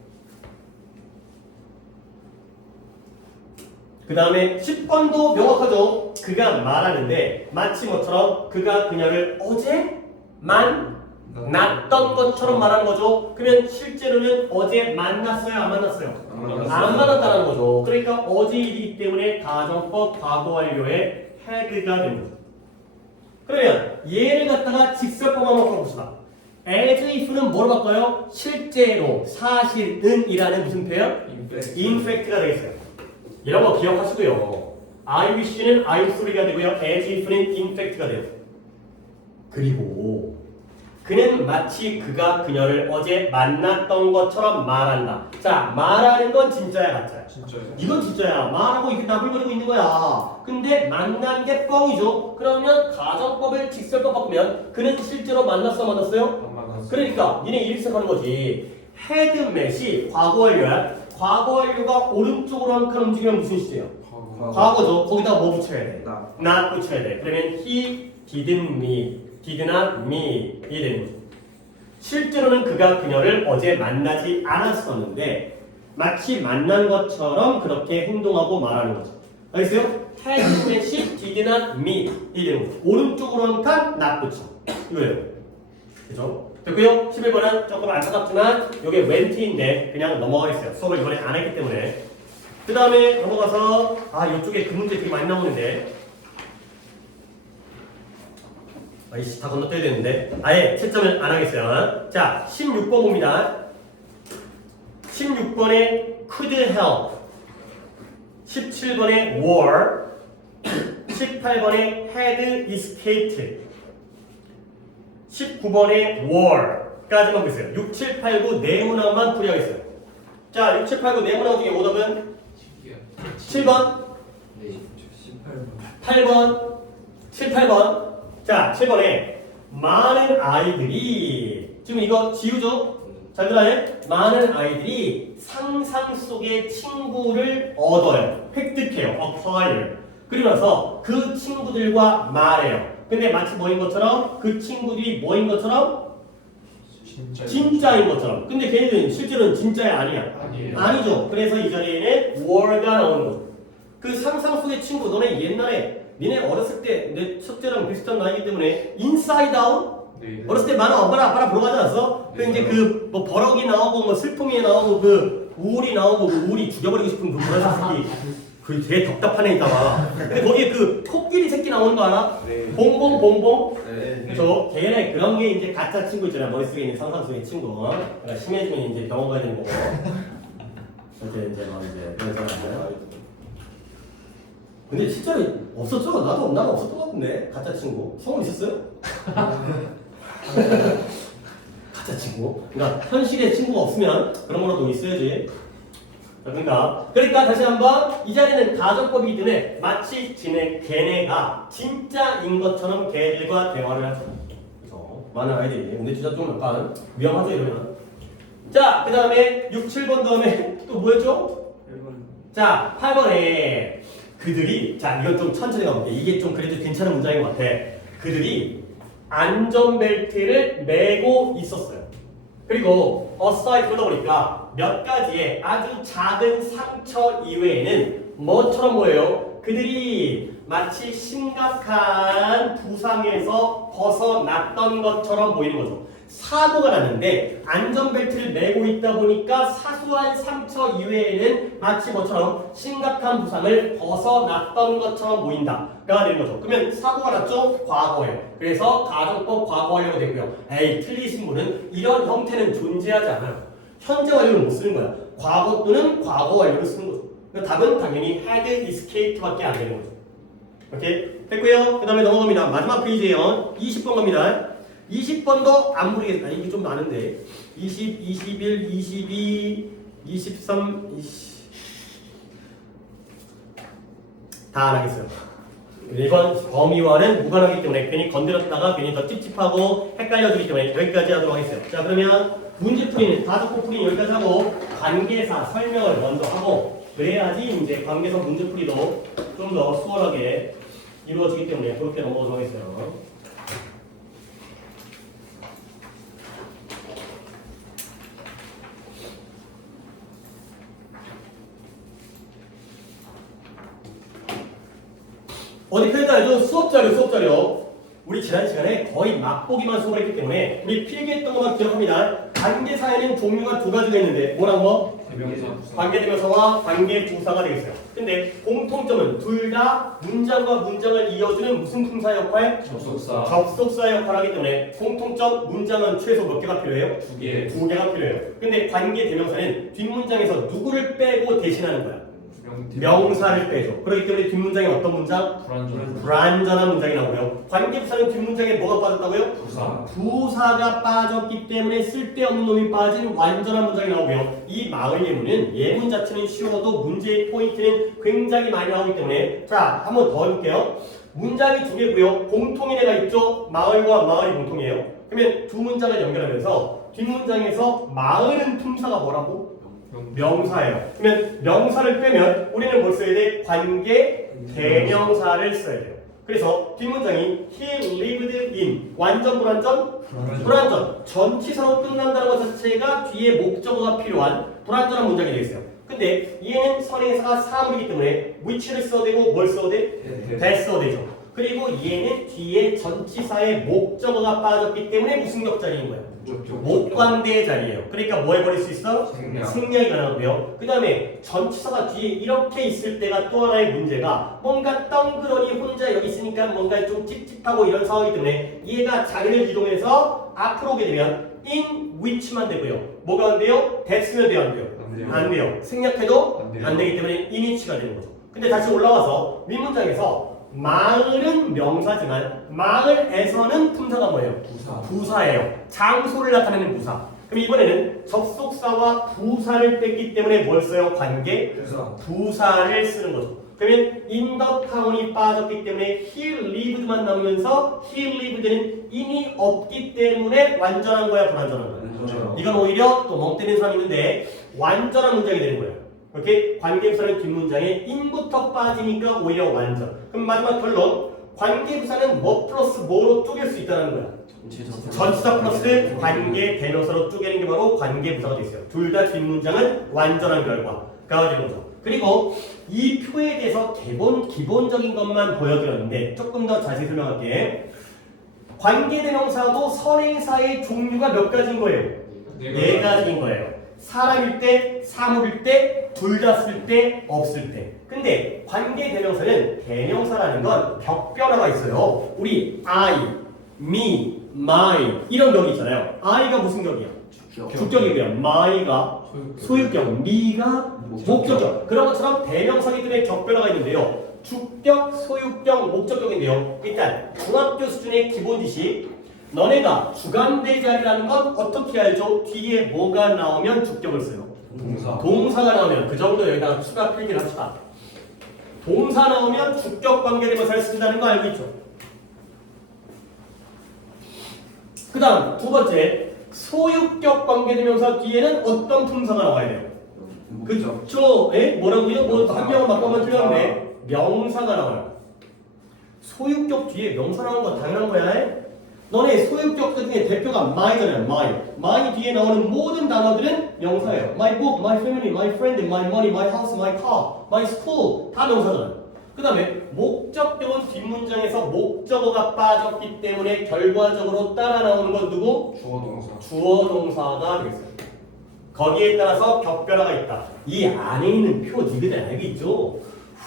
그 다음에 10번도 명확하죠. 그가 말하는데 마치 뭐처럼 그가 그녀를 어제 만났던 것처럼 말하는 거죠. 그러면 실제로는 어제 만났어요? 안 만났어요? 안 만났다는 거죠. 그러니까 어제 일이기 때문에 가정법 과거 완료에 had가 되는 거죠. 그러면 얘를 갖다가 직설법만 바꿔봅시다. as if는 뭐로 바꿔요? 실제로, 사실은 이라는 무슨 표현? in fact가 되겠어요. 이런 거 기억하시고요. I wish는 I wish가 되고요. as if는 in fact가 돼요. 그리고 그는 마치 그가 그녀를 어제 만났던 것처럼 말한다. 자, 말하는 건 진짜야, 가짜야? 진짜요. 이건 진짜야. 말하고 이렇게 나불거리고 있는 거야. 근데 만난 게 뻥이죠. 그러면 가정법을 직설법 바꾸면 그는 실제로 만났어, 만났어요? 안 만났어. 그러니까 니네 이렇게 생각하는 거지. had met이 과거 완료야. 과거 완료가 오른쪽으로 한 칸 움직이면 무슨 시제예요? 과거. 과거죠. 거기다 뭐 붙여야 돼? 나 not 붙여야 돼. 그러면 he didn't meet, did not meet 이 되는 거죠. 실제로는 그가 그녀를 어제 만나지 않았었는데 마치 만난 것처럼 그렇게 행동하고 말하는 거죠. 알겠어요? had met, did not meet 이 되는 거죠. 오른쪽으로 한 칸 not 붙여. 이거예요. 그죠? 됐고요. 11번은 조금 안타깝지만 이게 웬티인데 그냥 넘어가겠어요. 수업을 이번에 안 했기 때문에. 그 다음에 넘어가서 이쪽에 그 문제 되게 많이 나오는데 이씨 다 건너뛰어야 되는데 아예 채점을 안 하겠어요. 자, 16번 봅니다. 16번에 could help, 17번에 were, 18번에 had escaped, 19번에 were까지만 보세요. 6, 7, 8, 9 네 문항만 풀이하겠어요. 자, 6, 7, 8, 9 네 문항 중에 오답은 7번, 네. 18번 8번, 7, 8번. 자, 7번에 많은 아이들이 지금 이거 지우죠? 잘 들어요? 많은 아이들이 상상 속의 친구를 얻어요. 획득해요. acquire. 그러면서 그 친구들과 말해요. 근데 마치 뭐인 것처럼 그 친구들이 뭐인 것처럼 진짜. 진짜인 것처럼. 근데 걔네들은 실제로는 진짜야 아니야? 아니에요. 아니죠. 그래서 이 자리에는 were가 나오는 거죠. 그 상상 속의 친구, 너네 옛날에 니네 어렸을 때 내 첫째랑 비슷한 나이기 때문에 인사이드 아웃? 네. 어렸을 때 만화 엄마랑 아빠랑 보러 가지 않았어? 그 이제 그 뭐 버럭이 나오고 뭐 슬픔이 나오고 그 우울이 나오고 그 우울이 죽여버리고 싶은 그 보라색 새끼 그 되게 답답한 애 있다가 근데 거기에 그 코끼리 새끼 나오는 거 알아? 네. 봉봉 봉봉 네. 그죠? 걔네 그런 게 이제 가짜 친구 있잖아. 머릿속에 있는 상상 속의 친구. 그러니까 심해지면 이제 병원 가야 되는 거고. 이제 막 이제 그런 사람 아니야? 근데 실제로 없었죠? 나도 없었던 것 같은데 가짜 친구. 성우 있었어요? 가짜 친구. 그러니까 현실에 친구가 없으면 그런 거라도 있어야지. 자, 그러니까 다시 한번 이 자리는 가정법이기 때문에 마치 걔네가 진짜인 것처럼 걔들과 대화를 하죠. 그래서 많은 아이들이 근데 진짜 좀 약간 위험하죠 이러면. 자, 그 다음에 6, 7번 다음에 또 뭐였죠? 1번 자, 8번에 그들이 자 이건 좀 천천히 가볼게. 이게 좀 그래도 괜찮은 문장인 것 같아. 그들이 안전벨트를 매고 있었어요. 그리고 aside 그러다 보니까 몇 가지의 아주 작은 상처 이외에는 뭐처럼 보여요? 그들이 마치 심각한 부상에서 벗어났던 것처럼 보이는 거죠. 사고가 났는데 안전벨트를 매고 있다 보니까 사소한 상처 이외에는 마치 뭐처럼 심각한 부상을 벗어났던 것처럼 보인다가 되는 거죠. 그러면 사고가 났죠? 과거예요. 그래서 가정법 과거 완료가 되고요. 에이 틀리신 분은 이런 형태는 존재하지 않아요. 현재 완료를 못 쓰는 거야. 과거 또는 과거 완료를 쓰는 거죠. 그러니까 답은 당연히 had escaped밖에 안 되는 거죠. 오케이? 됐고요. 그 다음에 넘어갑니다. 마지막 페이지에요. 20번 갑니다. 20번도 안 부르겠다. 이게 좀 많은데. 20, 21, 22, 23, 20. 다 안 하겠어요. 이번 범위와는 무관하기 때문에 괜히 건드렸다가 괜히 더 찝찝하고 헷갈려지기 때문에 여기까지 하도록 하겠어요. 자, 그러면 문제풀이는 다 듣고 풀이 여기까지 하고 관계사 설명을 먼저 하고 그래야지 이제 관계사 문제풀이도 좀 더 수월하게 이루어지기 때문에 그렇게 넘어가도록 하겠어요. 어디 펴다 해도 수업자료. 우리 지난 시간에 거의 맛보기만 수업을 했기 때문에 우리 필기했던 것만 기억합니다. 관계사에는 종류가 두 가지가 있는데 뭐라는 거? 대명사 부사. 관계대명사와 관계부사가 되겠어요. 근데 공통점은 둘 다 문장과 문장을 이어주는 무슨 품사 역할? 접속사. 접속사 역할을 하기 때문에 공통점 문장은 최소 몇 개가 필요해요? 2개. 두 개가 필요해요. 근데 관계대명사는 뒷문장에서 누구를 빼고 대신하는 거야? 명사를 빼죠. 그렇기 때문에 뒷문장에 어떤 문장? 불완전한 문장이 나오고요. 관계부사는 뒷문장에 뭐가 빠졌다고요? 부사. 부사가 빠졌기 때문에 쓸데없는 놈이 빠진 완전한 문장이 나오고요. 이 마을 예문은 예문 자체는 쉬워도 문제의 포인트는 굉장히 많이 나오기 때문에 자, 한번 더 해볼게요. 문장이 두 개고요. 공통인 애가 있죠. 마을과 마을이 공통이에요. 그러면 두 문장을 연결하면서 뒷문장에서 마을은 품사가 뭐라고? 명사예요. 그러면 명사를 빼면 우리는 뭘 써야 돼? 관계 대명사를 써야 돼요. 그래서 뒷문장이 he lived in 완전 불완전? 불완전. 전치사로 끝난다는 것 자체가 뒤에 목적어가 필요한 불완전한 문장이 되겠어요. 근데 얘는 선행사가 사물이기 때문에 which를 써도 되고 뭘 써도 돼? that 써도 되죠. 그리고 얘는 뒤에 전치사의 목적어가 빠졌기 때문에 무슨 격자리인 거예요? 목관대 자리예요. 그러니까 뭐 해버릴 수 있어? 생략이 가능하고요. 그 다음에 전치사가 뒤에 이렇게 있을 때가 또 하나의 문제가 뭔가 덩그러니 혼자 여기 있으니까 뭔가 좀 찝찝하고 이런 상황이기 때문에 얘가 자리를 이동해서 앞으로 오게 되면 in which만 되고요. 뭐가 안 돼요? that 쓰면 돼요? 안 돼요? 안 돼요. 생략해도 안 되기 때문에 in which가 되는 거죠. 근데 다시 올라와서 윗문장에서 마을은 명사지만 마을에서는 품사가 뭐예요? 부사예요. 장소를 나타내는 부사. 그럼 이번에는 접속사와 부사를 뺐기 때문에 뭘 써요? 관계? 부사를 쓰는 거죠. 그러면 in the town이 빠졌기 때문에 he lived만 나오면서 he lived는 in이 없기 때문에 완전한 거야? 불완전한 거야? 이건 오히려 또 멍 때리는 사람이 있는데 완전한 문장이 되는 거예요. 이렇게 관계부사는 뒷문장에 in부터 빠지니까 오히려 완전. 그럼 마지막 결론. 관계부사는 뭐 플러스 뭐로 쪼갤 수 있다는 거야. 전치사 플러스 관계 대명사로 쪼개는 게 바로 관계부사가 되어 있어요. 둘 다 뒷문장은 완전한 결과가 되는 거죠. 그리고 이 표에 대해서 기본적인 것만 보여드렸는데 조금 더 자세히 설명할게. 관계대명사도 선행사의 종류가 몇 가지인 거예요? 네 가지인 거예요. 사람일 때, 사물일 때, 둘 다 쓸 때, 없을 때. 근데 관계대명사는 대명사라는 건 격변화가 있어요. 우리 I, me, my 이런 격이 있잖아요. I가 무슨 격이야? 주격이고요. my가 소유격, me가 목적격. 그런 것처럼 대명사기들의 격변화가 있는데요. 주격, 소유격, 목적격인데요. 일단 중학교 수준의 기본 지식. 너네가 주관대자리라는 건 어떻게 알죠? 뒤에 뭐가 나오면 주격을 써요. 동사가 나오면 그 정도 여기다가 추가 필기를 합시다. 동사 나오면 주격 관계대명사를 쓴다는 거 알고 있죠? 그 다음 두 번째 소유격 관계대명사 뒤에는 어떤 품사가 나와야 돼요? 그쵸? 예? 뭐라고요? 뭐 한 명은 바꿔만 틀렸는데 명사가 나와요. 소유격 뒤에 명사 나오는 건 당연한 거야. 너네 소유격들 중에 대표가 my잖아요. my 뒤에 나오는 모든 단어들은 명사예요. My book, my family, my friend, my money, my house, my car, my school 다 명사잖아요. 그 다음에 목적격은 뒷문장에서 목적어가 빠졌기 때문에 결과적으로 따라 나오는 건 누구? 주어 동사가 되겠어요. 거기에 따라서 격변화가 있다. 이 안에 있는 표 니들 알겠죠?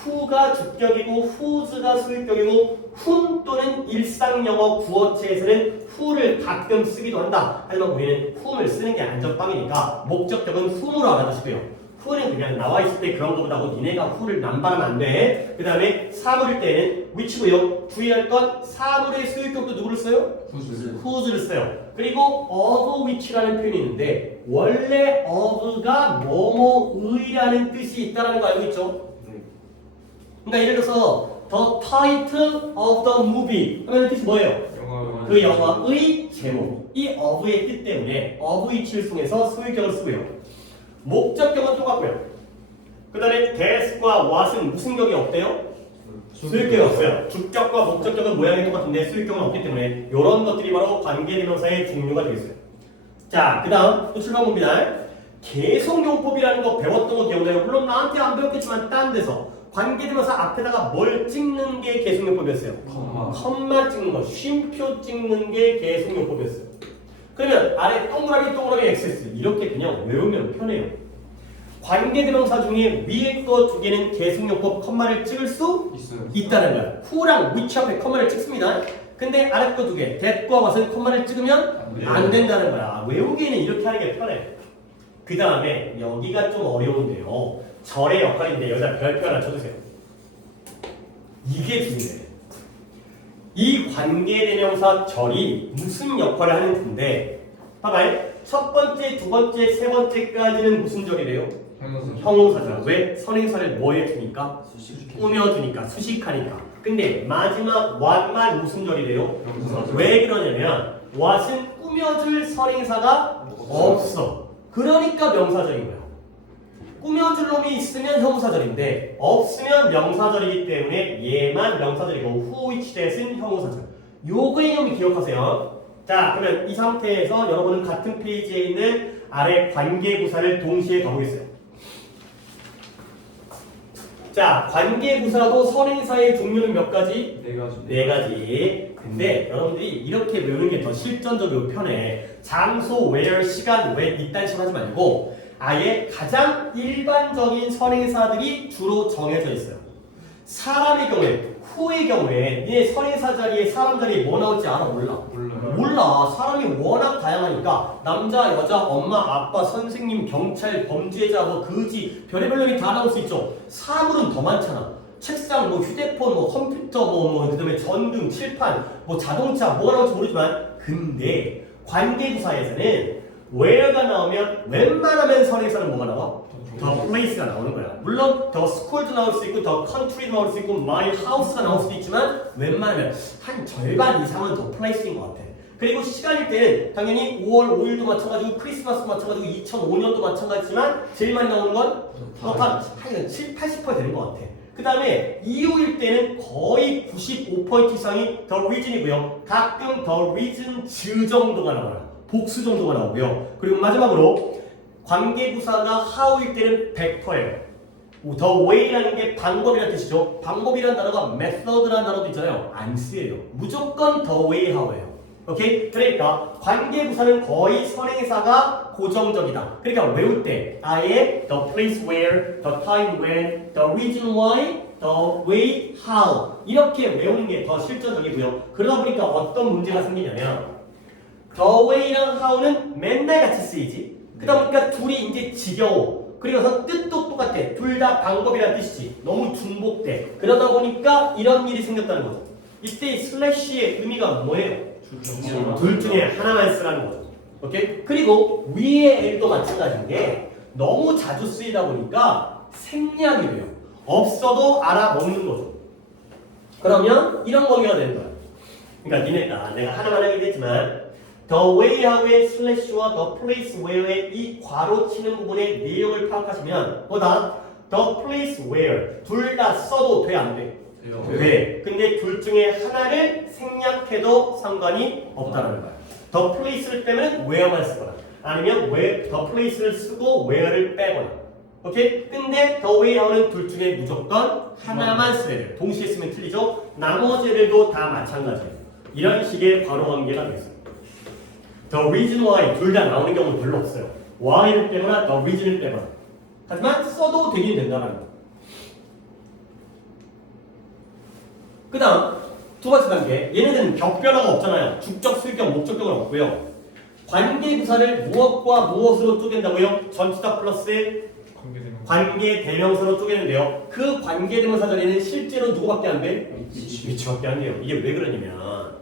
who가 주격이고 whose가 소유격이고 whom 또는 일상영어 구어체에서는 who를 가끔 쓰기도 한다. 하지만 우리는 whom을 쓰는 게 안전빵이니까 목적격은 whom으로 알아두시고요. who는 그냥 나와 있을 때 그런 거보다고 니네가 who를 남발하면 안 돼. 그 다음에 사물일 때는 which고요. 주의할 건 사물의 소유격도 누구를 써요? whose를 써요. 그리고 of which라는 표현이 있는데 원래 of가 뭐뭐의라는 뜻이 있다는 거 알고 있죠? 그러니까 예를 들어서 The title of the movie 하면 뜻이 뭐예요? 그 영어의 제목. 이 of의 뜻 때문에 of의 칠송에서 소유격을 쓰고요. 목적격은 똑같고요. 그 다음에 that과 what은 무슨 격이 없대요? 소유격이 없어요. 주격과 목적격은 모양이 똑같은데 소유격은 없기 때문에 이런 것들이 바로 관계대명사의 종류가 되겠어요. 자, 그 다음 또 출발 봅니다. 계속용법이라는 거 배웠던 거 기억나요? 물론 나한테 안 배웠겠지만 딴 데서 관계대명사 앞에다가 뭘 찍는 게 계속용법이었어요. 컴마 찍는 거, 쉼표 찍는 게 계속용법이었어요. 그러면 아래 동그라미 XS 이렇게 그냥 외우면 편해요. 관계대명사 중에 위에 거 두 개는 계속용법 컴마를 찍을 수 있다는 거야. who랑 which 앞에 컴마를 찍습니다. 근데 아래 거 두 개, that과 what은 컴마를 찍으면 안 된다는 거야. 외우기에는 이렇게 하는 게 편해. 그 다음에 여기가 좀 어려운데요. 절의 역할인데 여기다 별표 하나 쳐주세요. 이게 중요해. 이 관계대명사 절이 무슨 역할을 하는 건데 봐봐요. 첫 번째, 두 번째, 세 번째까지는 무슨 절이래요? 형용사절. 왜? 선행사를 뭐 해주니까? 꾸며주니까, 수식하니까. 근데 마지막 what만 무슨 절이래요? 왜 그러냐면 what은 꾸며줄 선행사가 없어. 그러니까 명사절인 거야. 꾸며줄 놈이 있으면 형용사절인데 없으면 명사절이기 때문에 얘만 명사절이고 who, which, that은 형용사절. 요 개념이 기억하세요. 자, 그러면 이 상태에서 여러분은 같은 페이지에 있는 아래 관계부사를 동시에 가보겠어요. 자, 관계부사도 선행사의 종류는 몇 가지? 네 가지. 근데 여러분들이 이렇게 외우는 게 더 실전적으로 편해. 장소, where, 시간, when 이딴 식으로 하지 말고 아예 가장 일반적인 선행사들이 주로 정해져 있어요. 사람의 경우에, who의 경우에 얘 선행사 자리에 사람 자리에 뭐 나올지 알아? 몰라. 사람이 워낙 다양하니까 남자, 여자, 엄마, 아빠, 선생님, 경찰, 범죄자, 뭐 거지 별의별 놈이 다 나올 수 있죠. 사물은 더 많잖아. 책상, 뭐 휴대폰, 뭐 컴퓨터, 그다음에 전등, 칠판, 뭐 자동차 뭐가 나올지 모르지만 근데 관계부사에서는 where가 나오면 웬만하면 선행사는 뭐가 나와? the place가 나오는 거야. 물론 the school도 나올 수 있고 the country도 나올 수 있고 my house가 나올 수도 있지만 웬만하면 한 절반 이상은 the place인 것 같아. 그리고 시간일 때는 당연히 5월 5일도 마찬가지고 크리스마스도 마찬가지고 2005년도 마찬가지지만 제일 많이 나오는 건 한 7, 80% 되는 것 같아. 그 다음에 이유일 때는 거의 95% 이상이 the reason이고요. 가끔 the reason 정도가 나와요. 복수 정도가 나오고요. 그리고 마지막으로 관계부사가 how일 때는 100%예요. the way라는 게 방법이라는 뜻이죠. 방법이라는 단어가 method라는 단어도 있잖아요. 안 쓰여요. 무조건 the way how예요. 오케이? 그러니까 관계부사는 거의 선행사가 고정적이다. 그러니까 외울 때 아예 the place where, the time when, the reason why, the way how 이렇게 외우는 게 더 실전적이고요. 그러다 보니까 어떤 문제가 생기냐면 the way랑 how는 맨날 같이 쓰이지. 그러다 보니까 둘이 이제 지겨워. 그리고서 뜻도 똑같아. 둘 다 방법이라는 뜻이지. 너무 중복돼. 그러다 보니까 이런 일이 생겼다는 거죠. 이때 슬래시의 의미가 뭐예요? 둘 중에 하나만 쓰라는 거죠. 오케이? 그리고 위에 L도 마찬가지인 게 너무 자주 쓰이다 보니까 생략이 돼요. 없어도 알아먹는 거죠. 그러면 이런 관계가 되는 거야. 그러니까 니네가 내가 하나만 하긴 했지만 the way how의 슬래시와 the place where의 이 괄호 치는 부분의 내용을 파악하시면 보다 the place where 둘 다 써도 돼 안 돼? 돼. 근데 둘 중에 하나를 생략해도 상관이 없다는 거야. the place를 빼면 where만 쓰거나 아니면 the place를 쓰고 where를 빼거나. 오케이? 근데 the way how는 둘 중에 무조건 하나만 써야 돼요. 동시에 쓰면 틀리죠? 나머지 애들도 다 마찬가지예요. 이런 식의 괄호 관계가 되겠어요. the reason why 둘 다 나오는 경우는 별로 없어요. why를 빼거나 the reason을 빼거나. 하지만 써도 되긴 된다는 거. 그 다음 두 번째 단계. 얘네들은 격변화가 없잖아요. 주격, 수격, 목적격은 없고요. 관계부사를 무엇과 무엇으로 쪼갠다고요? 전치사 플러스 관계대명사로 쪼개는데요. 그 관계대명사 자리에는 실제로 누구밖에 안 돼? 위치밖에 안 돼요. 이게 왜 그러냐면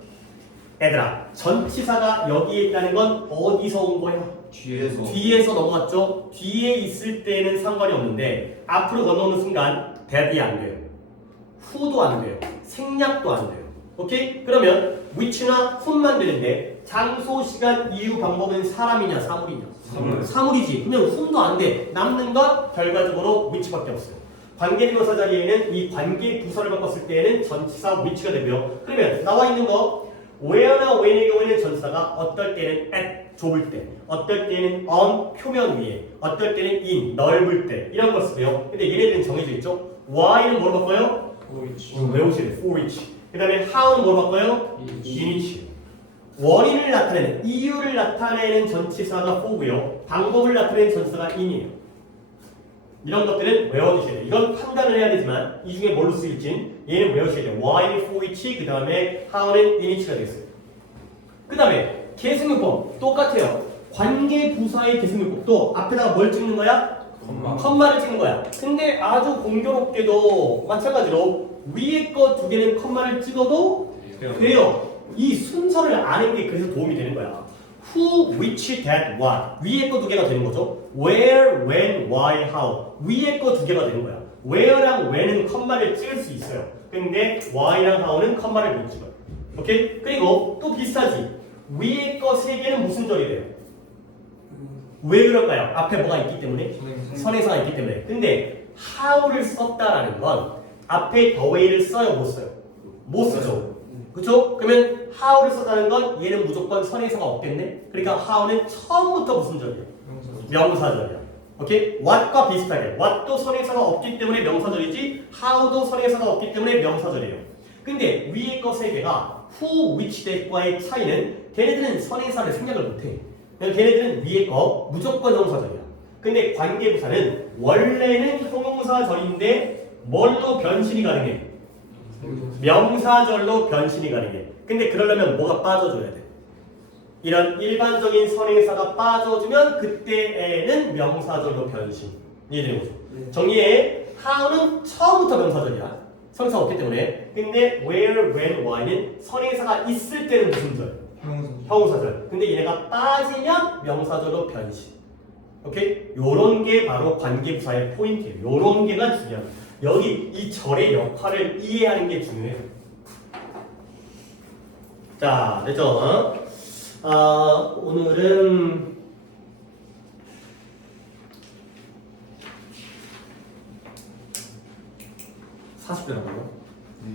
얘들아, 전치사가 여기에 있다는 건 어디서 온 거야? 뒤에서 넘어갔죠? 뒤에 있을 때는 상관이 없는데 앞으로 건너오는 순간 대답이 안 돼요. 후도 안 돼요. 생략도 안 돼요. 오케이? 그러면 which나 whom만 되는데 장소, 시간, 이유, 방법은 사람이냐 사물이냐? 사물이지. 그러면 whom도 안 돼. 남는 건 결과적으로 which밖에 없어요. 관계대명사 자리에는 이 관계 부사를 바꿨을 때에는 전치사 which가 되고요. 그러면 나와 있는 거 where나 when의 경우에는 전치사가 어떨 때는 at 좁을 때, 어떨 때는 on 표면 위에, 어떨 때는 in 넓을 때 이런 걸 쓰고요. 근데 얘네들은 정해져 있죠. why는 뭐로 바꿔요? 외우시래. for which. 그 다음에 how는 뭐로 바꿔요? in which. 원인을 나타내는, 이유를 나타내는 전치사가 for고요. 방법을 나타내는 전치사가 in이에요. 이런 것들은 외워두셔야 돼요. 이건 판단을 해야 되지만 이 중에 뭘로 쓰일진 얘는 외우셔야 돼요. why는 for which, 그 다음에 how는 in which가 되겠어요. 그 다음에 계승용법 똑같아요. 관계 부사의 계승용법도 앞에다가 뭘 찍는 거야? 컴마를 찍는 거야. 근데 아주 공교롭게도 마찬가지로 위에 거 두 개는 컴마를 찍어도 돼요. 이 순서를 아는 게 그래서 도움이 되는 거야. Who, which, that, what. 위에 거 두 개가 되는 거죠. Where, when, why, how. 위에 거 두 개가 되는 거야. Where랑 when은 컴마를 찍을 수 있어요. 근데 why랑 how는 컴마를 못 찍어요. 오케이? 그리고 또 비슷하지. 위에 거 세 개는 무슨 절이 돼요? 왜 그럴까요? 앞에 뭐가 있기 때문에? 선행사가 있기 때문에. 근데 how를 썼다라는 건 앞에 the way를 써요, 못 써요? 못 쓰죠. 그렇죠? 그러면 how를 썼다는 건 얘는 무조건 선행사가 없겠네. 그러니까 how는 처음부터 무슨 절이에요? 명사절이야. 오케이? what과 비슷하게 what도 선행사가 없기 때문에 명사절이지 how도 선행사가 없기 때문에 명사절이에요. 근데 위에 거 세 개가 who, which, that과의 차이는 걔네들은 선행사를 생략을 못해. 걔네들은 위에 거 무조건 형사절이야. 근데 관계부사는 원래는 형용사절인데 뭘로 변신이 가능해? 명사절로 변신이 가능해. 근데 그러려면 뭐가 빠져줘야 돼? 이런 일반적인 선행사가 빠져주면 그때에는 명사절로 변신. 이해되는 거죠? 정리해. how는 처음부터 명사절이야. 선행사 없기 때문에. 근데 where, when, why는 선행사가 있을 때는 무슨 절? 형용사절. 근데 얘네가 빠지면 명사절로 변신. 오케이? 요런 게 바로 관계부사의 포인트예요. 요런 게가 중요해요. 여기 이 절의 역할을 이해하는 게 중요해요. 자, 됐죠? 오늘은 40분 남았나? 네.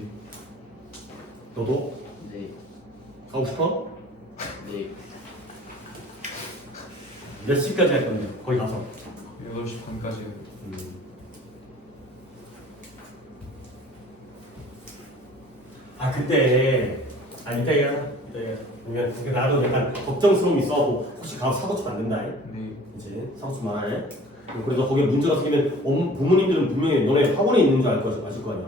너도? 네. 가고 싶어? 네. 몇 시까지 할 건데? 거기 가서. 8시 반까지. 그때 이따 얘기하자. 왜냐면 나도 약간 걱정스러움이 있어하고 혹시 가서 사고 치면 안 된다. 네. 이제 사고 치면 안 해. 그래서 거기에 문제가 생기면 부모님들은 분명히 너네 학원에 있는 줄 아실 거 아니야.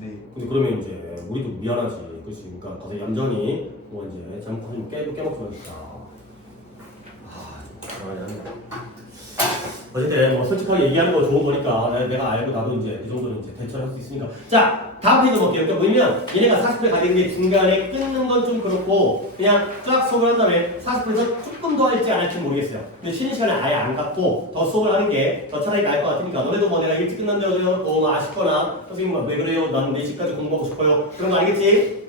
네. 근데 그러면 이제 우리도 미안하지. 그렇지. 그러니까 가서 얌전히 뭐 이제 잘못하면 깨먹지 말겠다. 어쨌든 뭐 솔직하게 얘기하는 거 좋은 거니까 내가 알고 나도 이제 이 정도는 이제 대처를 할 수 있으니까. 자, 다음 페이지 볼게요. 그러니까 뭐냐면 얘네가 40회 가겠는데 중간에 끊는 건 좀 그렇고 그냥 쫙 수업을 한 다음에 40회에서 조금 더 할지 안 할지 모르겠어요. 근데 쉬는 시간에 아예 안 갖고 더 수업을 하는 게 더 차라리 나을 것 같으니까 너네도 뭐 내가 일찍 끝난다고요? 뭐 아쉽거나 선생님 왜 그래요? 나는 4시까지 공부하고 싶어요. 그런 거 알겠지?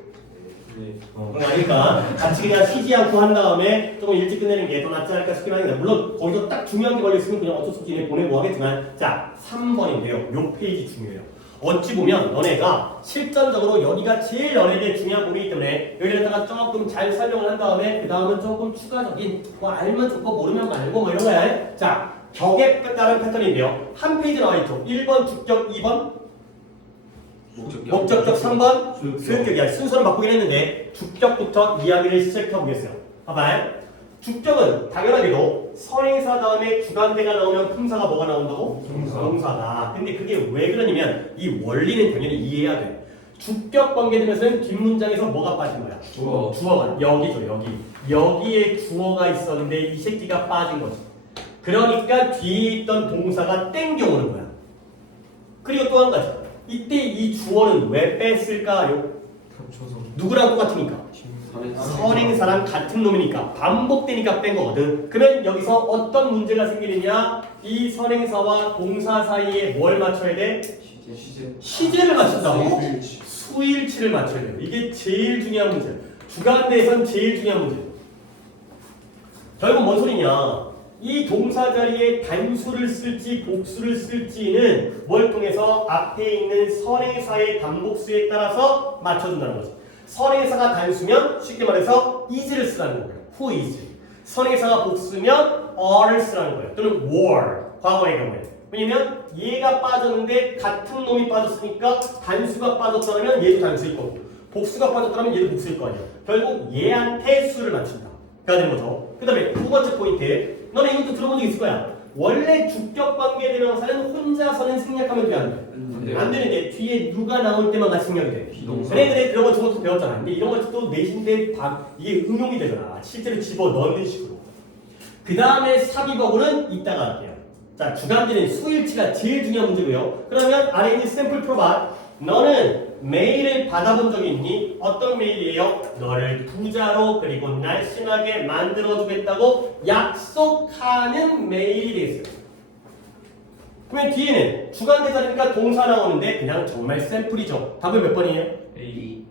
그런 거 아니까 같이 그냥 쉬지 않고 한 다음에 조금 일찍 끝내는 게 더 낫지 않을까 싶긴 한데 물론 거기서 딱 중요한 게 걸려있으면 그냥 어쩔 수 없이 얘네 보내고 하겠지만 자 3번인데요. 요 페이지 중요해요. 어찌 보면 너네가 실전적으로 여기가 제일 너네에게 중요한 부분이기 때문에 여기다가 조금 잘 설명을 한 다음에 그 다음은 조금 추가적인 뭐 알면 좋고 모르면 말고 뭐 이런 거야. 자 격에 따른 패턴인데요. 한 페이지 나와있죠. 1번 주격 2번 목적격 3번 소유격이야. 순서를 바꾸긴 했는데 주격부터 이야기를 시작해 보겠어요. 봐봐요. 주격은 당연하게도 선행사 다음에 주관대가 나오면 품사가 뭐가 나온다고? 동사다. 근데 그게 왜 그러냐면 이 원리는 당연히 이해해야 돼. 주격 관계되면서는 뒷문장에서 뭐가 빠진 거야? 주어가 여기죠. 여기에 주어가 있었는데 이 새끼가 빠진 거지. 그러니까 뒤에 있던 동사가 땡겨오는 거야. 그리고 또 한 가지. 이때 이 주어는 왜 뺐을까요? 겹쳐서. 누구랑 똑같으니까? 선행사랑 같은 놈이니까 반복되니까 뺀 거거든. 그러면 여기서 어떤 문제가 생기느냐? 이 선행사와 동사 사이에 뭘 맞춰야 돼? 시제. 시제를 맞춘다고? 수일치를 맞춰야 돼요. 이게 제일 중요한 문제예요. 주간대에선 제일 중요한 문제예요. 결국 뭔 소리냐? 이 동사 자리에 단수를 쓸지 복수를 쓸지는 뭘 통해서 앞에 있는 선행사의 단복수에 따라서 맞춰준다는 거죠. 선행사가 단수면 쉽게 말해서 is를 쓰라는 거예요. who is. 선행사가 복수면 are를 쓰라는 거예요. 또는 were, 과거의 경우에. 왜냐면 얘가 빠졌는데 같은 놈이 빠졌으니까 단수가 빠졌다면 얘도 단수일 거고 복수가 빠졌다면 얘도 복수일 거 아니야. 결국 얘한테 수를 맞춘다. 가 되는 거죠. 그 다음에 두 번째 포인트. 너네 이것도 들어본 적 있을 거야. 원래 주격관계 대명사는 혼자서는 생략하면 돼, 안 돼? 안 되는데 뒤에 누가 나올 때만 같이 생략이 돼. 비동사. 그래 그런 거 저것도 배웠잖아. 근데 이런 것도 내신대 이게 응용이 되잖아. 실제로 집어 넣는 식으로. 그 다음에 삽입어구는 이따가 할게요. 자, 주간제는 수일치가 제일 중요한 문제고요. 그러면 아래 있는 샘플 풀어봐. 너는 메일을 받아본 적이 있니? 어떤 메일이에요? 너를 부자로 그리고 날씬하게 만들어주겠다고 약속하는 메일이 되겠어요. 그러면 뒤에는 주간대사니까 동사 나오는데 그냥 정말 샘플이죠. 답은 몇 번이에요? A.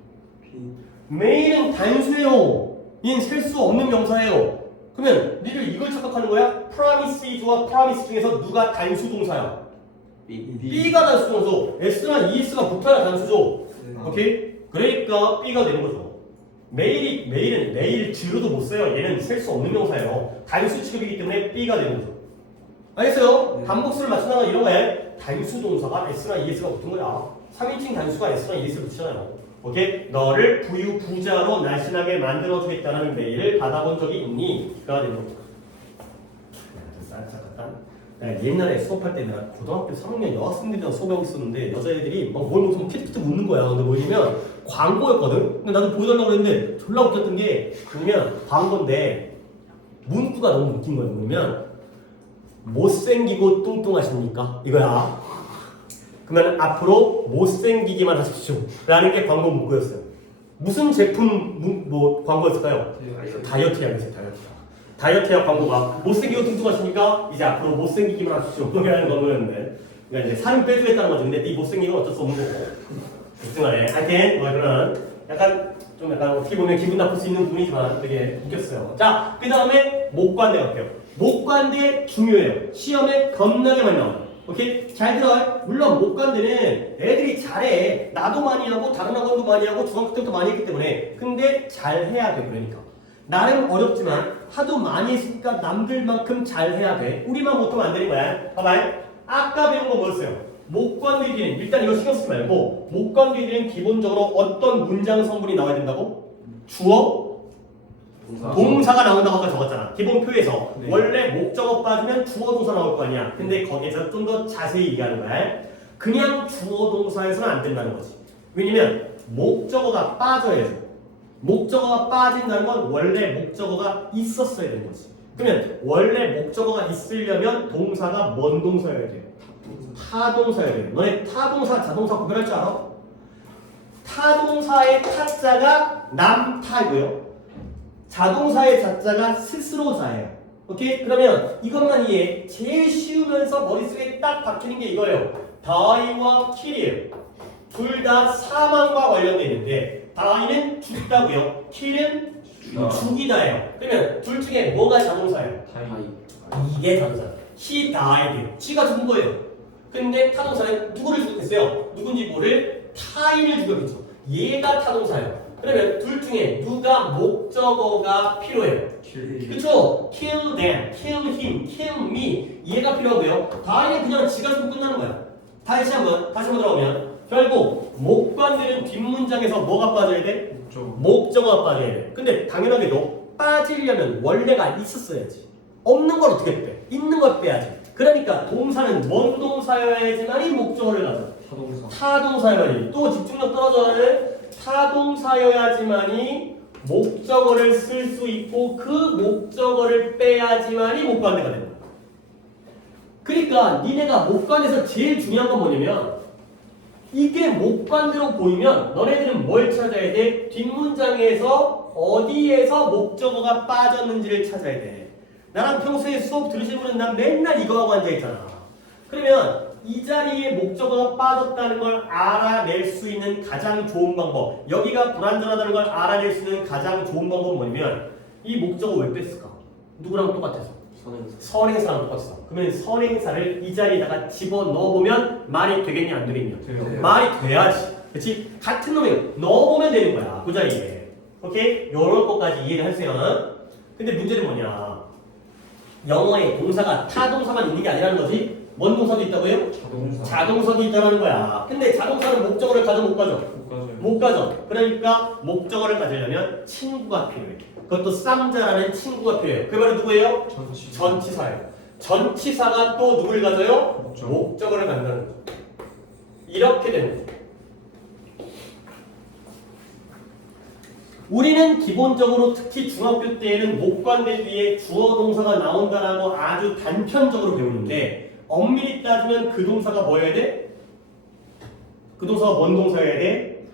메일은 단수예요. 얘는 셀 수 없는 명사예요. 그러면 니들 이걸 착각하는 거야? promise와 promise 중에서 누가 단수 동사야? B가 단수 동사죠. S나 ES가 붙어야 단수죠. 오케이? 그러니까 B가 되는 거죠. 메일은 메일 지로도 못 써요. 얘는 셀 수 없는 명사예요. 단수 취급이기 때문에 B가 되는 거죠. 알겠어요? 네. 단복수를 맞춘다는 건 이런 거예요. 단수 동사가 S나 ES가 붙은 거야. 3인칭 단수가 S나 ES를 붙이잖아요. 오케이? 너를 부자로 날씬하게 만들어주겠다는 메일을 받아본 적이 있니? 가 되는 거죠. 옛날에 수업할 때 내가 고등학교 3학년 여학생들이랑 수업하고 있었는데 여자애들이 막 뭘 못하면 키득키득 웃는 거야. 근데 뭐냐면 광고였거든? 근데 나도 보여달라고 했는데 졸라 웃겼던 게 그러면 광고인데 문구가 너무 웃긴 거야. 뭐냐면 못생기고 뚱뚱하십니까? 이거야. 그러면 앞으로 못생기기만 하십시오 라는 게 광고 문구였어요. 무슨 제품 뭐 광고였을까요? 다이어트 약이었어요. 다이어트 약 광고가 못생기고 뚱뚱하시니까 이제 앞으로 못생기기만 하십시오 라는 광고였는데 그러니까 이제 살을 빼주겠다는 거죠. 근데 네 못생긴 건 어쩔 수 없는 거고 걱정하네. 하여튼 뭐 그런 약간 어떻게 보면 기분 나쁠 수 있는 부분이지만 되게 웃겼어요. 자, 그 다음에 목관대 갈게요. 목관대 중요해요. 시험에 겁나게 많이 나와요. 오케이? 잘 들어요. 물론 목관대는 애들이 잘해. 나도 많이 하고 다른 학원도 많이 하고 중학교 때부터 많이 했기 때문에. 근데 잘해야 돼. 그러니까 나름 어렵지만 하도 많이 했으니까 남들만큼 잘해야 돼. 우리만 못하면 안 되는 거야. 봐봐요. 아까 배운 거 뭐였어요? 목관대들은 일단 이거 신경 쓰지 말고 목관대들은 기본적으로 어떤 문장 성분이 나와야 된다고? 주어? 동사가 나온다고 아까 적었잖아. 기본 표에서 네. 원래 목적어 빠지면 주어 동사 나올 거 아니야. 근데 거기에서 좀 더 자세히 얘기하는 거야. 그냥 주어 동사에서는 안 된다는 거지. 왜냐면 목적어가 빠져야 돼. 목적어가 빠진다는 건 원래 목적어가 있었어야 되는 거지. 그러면 원래 목적어가 있으려면 동사가 뭔 동사여야 돼? 타동사여야 돼. 너네 타동사, 자동사 구별할 줄 알아? 타동사의 타자가 남타고요. 자동사의 자자가 스스로자예요. 오케이? 그러면 이것만 이해해. 제일 쉬우면서 머릿속에 딱 박히는 게 이거예요. die와 kill이에요. 둘 다 사망과 관련되어 있는데 die는 죽다고요. kill은 죽이다예요. 그러면 둘 중에 뭐가 자동사예요? 이게 자동사예요. He died. G가 죽은 거예요. 근데 타동사는 누구를 죽였어요? 누군지 모를 타인을 죽였겠죠. 얘가 타동사예요. 그러면 둘 중에 누가 목적어가 필요해요? 그쵸? kill them, kill him, kill me 얘가 필요하고요. 다이는 그냥 지가 죽고 끝나는 거야. 다시 한번 들어오면 결국 목관되는 뒷문장에서 뭐가 빠져야 돼? 목적어가 빠져야 돼. 근데 당연하게도 빠지려면 원래가 있었어야지. 없는 걸 어떻게 빼? 있는 걸 빼야지. 그러니까 동사는 뭔 동사여야지만이 목적어를 가져. 타동사여야지. 또 집중력 떨어져야 타동사여야지만이 목적어를 쓸 수 있고 그 목적어를 빼야지만이 목관대가 된다. 그러니까 니네가 목관에서 제일 중요한 건 뭐냐면 이게 목관대로 보이면 너네들은 뭘 찾아야 돼? 뒷문장에서 어디에서 목적어가 빠졌는지를 찾아야 돼. 나랑 평소에 수업 들으시는 분은 난 맨날 이거 하고 앉아있잖아. 그러면 이 자리에 목적어가 빠졌다는 걸 알아낼 수 있는 가장 좋은 방법, 여기가 불완전하다는 걸 알아낼 수 있는 가장 좋은 방법은 뭐냐면 이 목적어 왜 뺐을까? 누구랑 똑같아서? 선행사. 선행사랑 똑같았어. 그러면 선행사를 이 자리에다가 집어넣어보면 말이 되겠냐 안 되겠냐? 돼요. 말이 돼야지. 그렇지? 같은 놈이 넣어보면 되는 거야. 그 자리에. 오케이? 요런 것까지 이해를 하세요. 근데 문제는 뭐냐? 영어에 동사가 타동사만 있는 게 아니라는 거지. 뭔 동사도 있다고요? 자동차. 자동사도 있다는 거야. 근데 자동사는 목적어를 가져 못 가져? 못 가져요. 못 가져. 그러니까 목적어를 가지려면 친구가 필요해. 그것도 쌍자라는 친구가 필요해요. 그 말은 누구예요? 전치. 전치사예요. 전치사가 또 누굴 가져요? 목적. 목적어를 갖는다는 거죠. 이렇게 되는 거죠. 우리는 기본적으로 특히 중학교 때에는 목관대 뒤에 주어 동사가 나온다라고 아주 단편적으로 배우는데 엄밀히 따지면 그 동사가 뭐여야 돼? 그 동사가 뭔 동사여야 돼?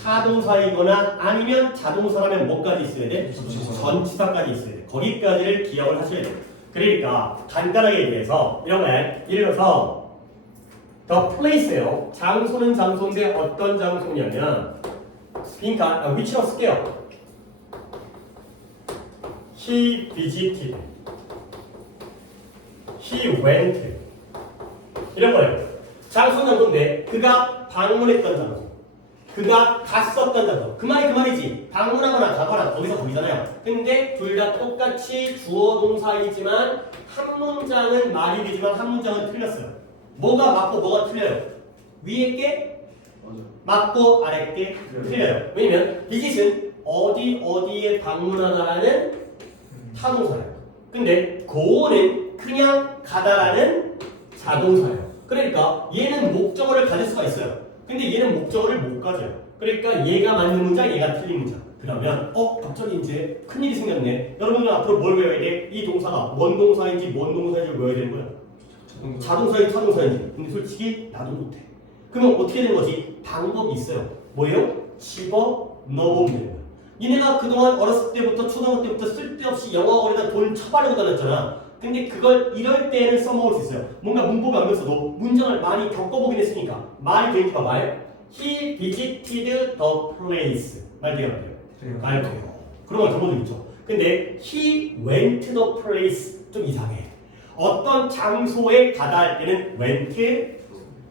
타동사이거나 아니면 자동사라면 뭐까지 있어야 돼? 전치사. 전치사까지 있어야 돼. 거기까지를 기억을 하셔야 돼요. 그러니까 간단하게 얘기해서 이런 거야. 예를 들어서 the place예요. 장소는 장소인데 어떤 장소냐면 그러니까 위치로 쓸게요. He visited. He went. 이런 거예요. 장소는 장소인데 그가 방문했던 장소. 그가 갔었던 장소. 그 말이 그 말이지. 방문하거나 가거나 거기서 거기잖아요. 근데 둘 다 똑같이 주어 동사이지만 한 문장은 말이 되지만 한 문장은 틀렸어요. 뭐가 맞고 뭐가 틀려요? 위에 게 맞고 아래 게 틀려요. 왜냐면 visit은 어디에 방문하다라는 타동사예요. 근데 go는 그냥 가다라는 자동사예요. 그러니까 얘는 목적어를 가질 수가 있어요. 근데 얘는 목적어를 못 가져요. 그러니까 얘가 맞는 문장, 얘가 틀린 문장. 그러면 갑자기 이제 큰일이 생겼네. 여러분들 앞으로 뭘 외워야 돼? 이 동사가 뭔 동사인지 뭔 동사인지 외워야 되는 거야. 자동사인지 타동사인지. 근데 솔직히 나도 못해. 그러면 어떻게 되는 거지? 방법이 있어요. 뭐예요? 집어 넣어보면 되는 거야. 니네가 그동안 어렸을 때부터 초등학교 때부터 쓸데없이 영어학원에다 돈 쳐바르고 다녔잖아. 근데 그걸 이럴 때는 써먹을 수 있어요. 뭔가 문법이 안 배웠어도 문장을 많이 겪어보긴 했으니까 말이 되니까 봐봐요. He visited the place. 말 돼요, 안 돼요? 말 돼요. 그런 걸 들어본 적 있죠. 근데 he went to the place 좀 이상해. 어떤 장소에 가다 할 때는 went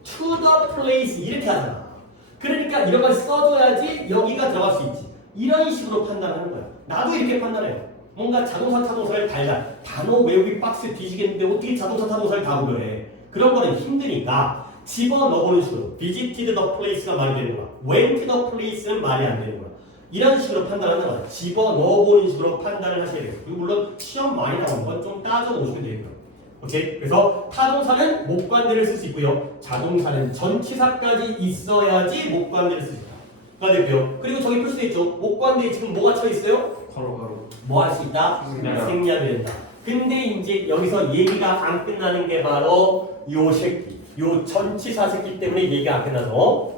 to the place 이렇게 하잖아. 그러니까 이런 걸 써줘야지 여기가 들어갈 수 있지. 이런 식으로 판단하는 거야. 나도 이렇게 판단해요. 뭔가 자동사 타동사를 달라. 단어 외우기 박스 뒤지겠는데 어떻게 자동사 타동사를 다 구별해. 그런 거는 힘드니까 집어넣어보는 식으로 visited the place가 말이 되는 거야. went to the place는 말이 안 되는 거야. 이런 식으로 판단하는 거야. 집어넣어보는 식으로 판단을 하셔야 돼요. 그리고 물론 시험 많이 나오는 건 좀 따져놓으시면 되는 거야. 오케이? 그래서 타동사는 목관대를 쓸 수 있고요. 자동사는 전치사까지 있어야지 목관대를 쓸 수 있다. 가 되고요. 그리고 저기 풀 수도 있죠. 목관대에 지금 뭐가 쳐 있어요? 바로. 뭐 할 수 있다? 생략. 생략이 된다. 근데 이제 여기서 얘기가 안 끝나는 게 바로 요 새끼. 요 전치사 새끼 때문에 얘기가 안 끝나서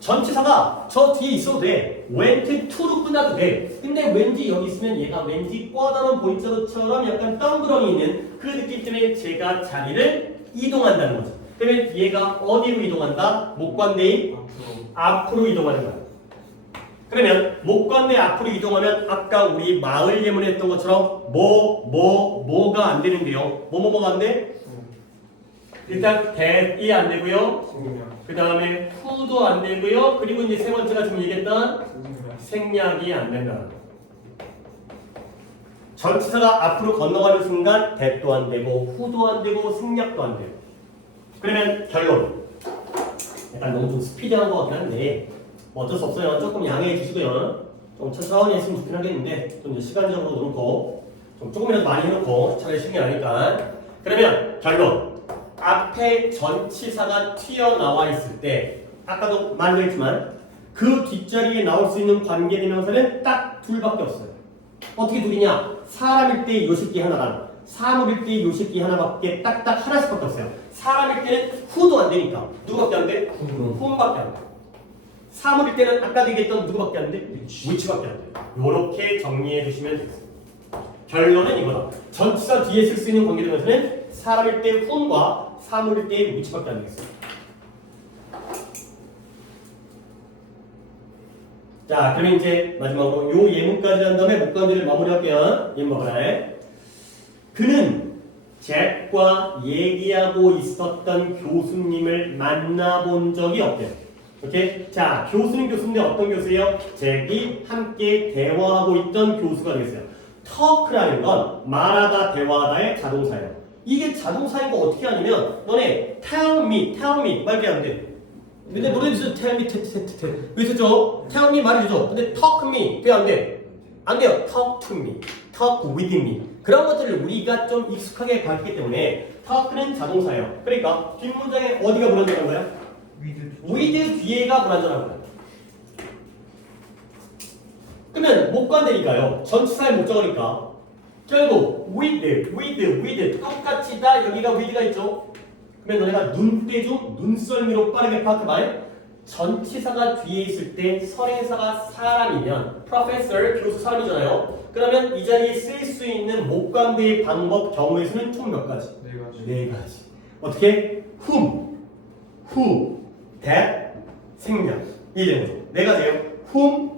전치사가 저 뒤에 있어도 돼. went to로 끝나도 돼. 근데 왠지 여기 있으면 얘가 왠지 뻗어놓은 보이자루처럼 약간 덩그러니 있는 그 느낌 때문에 제가 자리를 이동한다는 거죠. 그러면 얘가 어디로 이동한다? 목관대인 앞으로 이동하는 거야. 그러면 목관대 앞으로 이동하면 아까 우리 마을 예문했던 것처럼 뭐가 안 되는데요. 뭐가 안 돼? 일단 that이 안 되고요. 그 다음에 who도 안 되고요. 그리고 이제 세 번째가 지금 얘기했던 생략이 안 된다. 전치사가 앞으로 건너가는 순간 that도 안 되고 who도 안 되고 생략도 안 돼요. 그러면 결론. 약간 너무 좀 스피드한 것 같긴 한데 뭐 어쩔 수 없어요. 조금 양해해 주시고요. 좀 천천히 했으면 좋긴 하겠는데 좀 이제 시간적으로 놓고 좀 조금이라도 많이 해놓고 차라리 쉬운 게 아닐까. 그러면 결론. 앞에 전치사가 튀어나와 있을 때 아까도 말했지만 그 뒷자리에 나올 수 있는 관계대명사는 딱 둘밖에 없어요. 어떻게 둘이냐? 사람일 때 요식기 하나랑 사물일 때 요식기 하나밖에 딱딱 하나씩밖에 없어요. 사람일 때는 who도 안 되니까 누구밖에 안 돼? whom밖에 안 돼. 사물일 때는 아까 얘기했던 누구밖에 안 돼? which밖에 안 돼. 요렇게 정리해 주시면 되겠습니다. 결론은 이거다. 전치사 뒤에 쓸 수 있는 관계대명사는 사람일 때 whom과 사물일 때 which밖에 안 되겠어요. 자, 그러면 이제 마지막으로 요 예문까지 한 다음에 목관들을 마무리할게요. 예문 봐봐라. 그는 잭과 얘기하고 있었던 교수님을 만나본 적이 없대요. 오케이? 자, 교수님 어떤 교수예요? 잭이 함께 대화하고 있던 교수가 되겠어요. talk라는 건 말하다, 대화하다의 자동사예요. 이게 자동사인 거 어떻게 하냐면 너네 tell me 말이 안 돼. 근데 모르겠어. tell me 왜 쓰죠? tell me 말이죠. 근데 talk me 왜 안 돼? 안 돼요. talk to me, talk with me. 그런 것들을 우리가 좀 익숙하게 봤기 때문에 talk는 자동사예요. 그러니까 뒷문장에 어디가 불완전한 거야? with 뒤에가 불완전한 거야. 그러면 목관되니까요. 전치사의 목적어니까 결국 with 똑같이 다 여기가 with가 있죠. 그러면 너네가 눈대중 눈썰미로 빠르게 파악해봐. 전치사가 뒤에 있을 때 선행사가 사람이면 professor 교수 사람이잖아요. 그러면 이 자리에 쓸 수 있는 목관대의 방법 경우의 수는 총 몇 가지? 네 가지. 어떻게? whom, who, that, 생략. 이 정도. 네 가지예요. whom,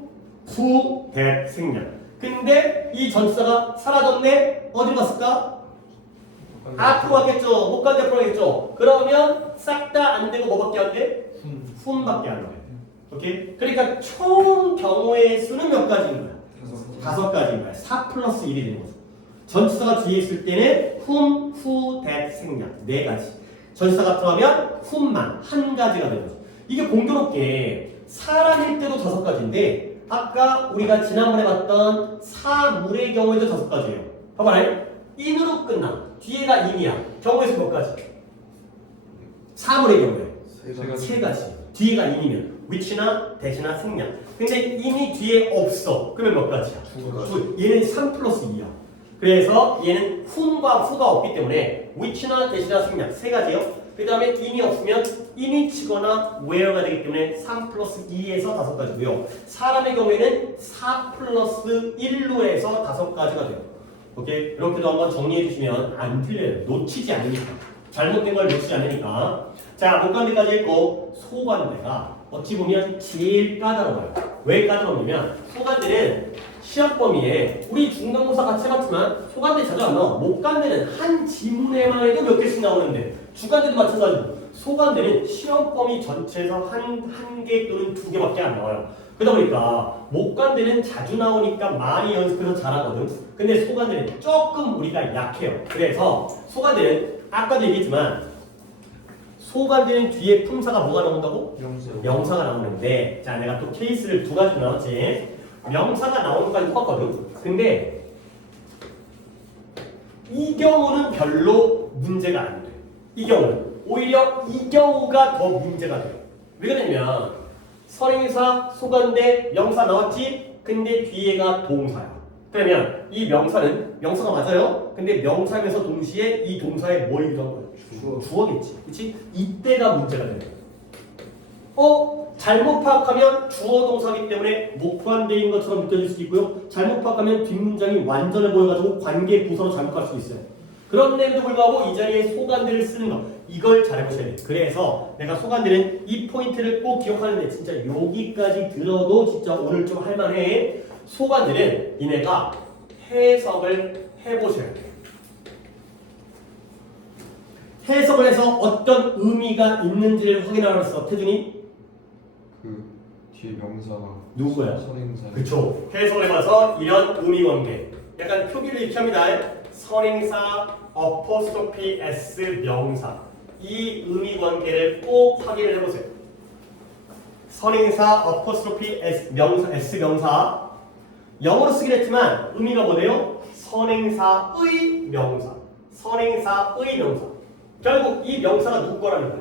who, that, 생략. 근데 이 전치사가 사라졌네? 어디로 갔을까? 앞으로 갔겠죠. 목관대 앞으로 갔겠죠. 그러면 싹 다 안 되고 뭐밖에 안 돼? whom밖에 안 돼. 오케이? 그러니까 총 경우의 수는 몇 가지인 거야? 5가지인 거야. 4 플러스 1이 되는 거죠. 전치사가 뒤에 있을 때는 whom, who, that, 생략. 4가지. 전치사가 들어가면 whom만 한 가지가 되는 거죠. 이게 공교롭게 사람일 때도 5가지인데 아까 우리가 지난번에 봤던 사물의 경우에도 5가지예요. 봐봐라. in으로 끝나. 뒤에가 in이야. 경우의 수 몇 가지? 사물의 경우에 3가지. 뒤에가 in이면 which나 that이나 생략. 근데 in이 뒤에 없어. 그러면 몇 가지야? 2. 얘는 3 플러스 2야. 그래서 얘는 whom과 who가 없기 때문에 which나 that이나 생략 3가지예요. 그 다음에 in이 없으면 in이 치거나 where가 되기 때문에 3 플러스 2에서 5가지고요. 사람의 경우에는 4 플러스 1로 해서 5가지가 돼요. 오케이? 이렇게도 한번 정리해 주시면 안 틀려요. 놓치지 않으니까. 잘못된 걸 놓치지 않으니까. 자, 목관대까지 했고 소관대가 어찌 보면 제일 까다로워요. 왜 까다롭냐면 소관대는 시험 범위에 우리 중간고사 같이 해봤지만 소관대 자주 안 나와. 목관대는 한 지문에만 해도 몇 개씩 나오는데 주관대도 마찬가지고 소관대는 시험 범위 전체에서 한 개 또는 2개밖에 안 나와요. 그러다 보니까 목관대는 자주 나오니까 많이 연습해서 잘하거든. 근데 소관대는 조금 우리가 약해요. 그래서 소관대는 아까도 얘기했지만 소관대는 뒤에 품사가 뭐가 나온다고? 명사가 나오는데 자 내가 또 케이스를 2가지 나왔지. 명사가 나오는 것까지 봤거든. 근데 이 경우는 별로 문제가 안 돼. 이 경우는 오히려 이 경우가 더 문제가 돼요. 왜 그러냐면 선행사, 소관대, 명사 나왔지? 근데 뒤에가 동사야. 그러면 이 명사는 명사가 맞아요. 근데 명사면서 동시에 이 동사에 뭐이기도 한 거야? 주어겠지. 그치? 이때가 문제가 되는 거야. 잘못 파악하면 주어 동사이기 때문에 목관대인 것처럼 느껴질 수도 있고요. 잘못 파악하면 뒷문장이 완전해 보여가지고 관계 부서로 잘못 갈 수도 있어요. 그런데도 불구하고 이 자리에 소관대를 쓰는 거 이걸 잘해보셔야 돼요. 그래서 내가 소관대는 이 포인트를 꼭 기억하는데 진짜 여기까지 들어도 진짜 오늘 좀 할만해. 소관대는 니네가 해석을 해보셔야 돼요. 해석을 해서 어떤 의미가 있는지를 확인하면서 태준이 그 뒤에 명사가 누구야? 선행사. 그쵸. 해석을 해봐서 이런 의미관계 약간 표기를 이렇게 합니다. 선행사 어포스토피 S 명사 이 의미관계를 꼭 확인을 해보세요. 선행사 어포스토피 S 명사 영어로 쓰긴 했지만 의미가 뭐래요? 선행사의 명사 선행사의 명사 결국 이 명사가 누구 거라는 거야?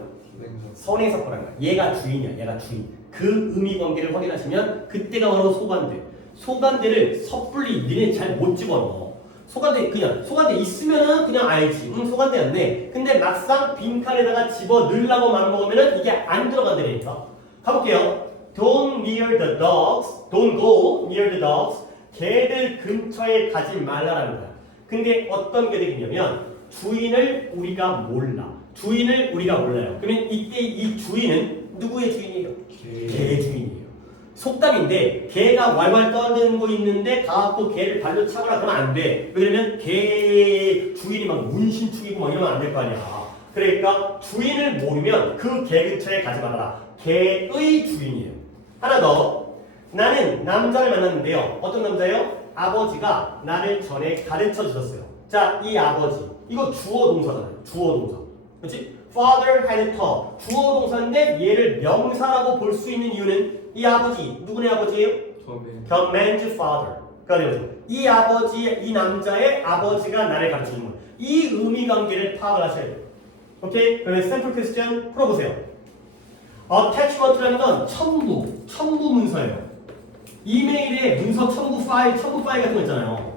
선행사 거라는 거야. 얘가 주인이야. 얘가 주인. 그 의미관계를 확인하시면 그때가 바로 소관대. 소관대를 섣불리 니네 잘 못 집어넣어. 소관대 그냥 소관대 있으면은 그냥 알지. 소관대였네. 근데 막상 빈칸에다가 집어 넣으려고 마음먹으면은 이게 안 들어간다니까. 가볼게요. Don't near the dogs. Don't go near the dogs. 개들 근처에 가지 말라라는 거야. 근데 어떤 게 되겠냐면 주인을 우리가 몰라. 주인을 우리가 몰라요. 그러면 이때 이 주인은 누구의 주인이에요? 개의 주인이에요. 속담인데 개가 왈왈 떠들고 있는데 가갖고 개를 발로 차거나 그러면 안 돼. 왜냐면 개 주인이 막 문신축이고 막 이러면 안 될 거 아니야. 그러니까 주인을 모르면 그 개 근처에 가지 말아라. 개의 주인이에요. 하나 더. 나는 남자를 만났는데요. 어떤 남자예요? 아버지가 나를 전에 가르쳐 주셨어요. 자, 이 아버지. 이거 주어 동사잖아요. 주어 동사. 그렇지? Father had taught. 주어 동사인데 얘를 명사라고 볼 수 있는 이유는 이 아버지, 누구네 아버지예요? The man's father. 그러니까 이 아버지, 이 남자의 아버지가 나를 가르쳐 준 거예요. 이 의미 관계를 파악을 하셔야 돼요. 오케이? 그러면 샘플 퀘스천 풀어보세요. attachment라는 건 첨부 문서예요. 이메일에 문서 첨부 파일 같은 거 있잖아요.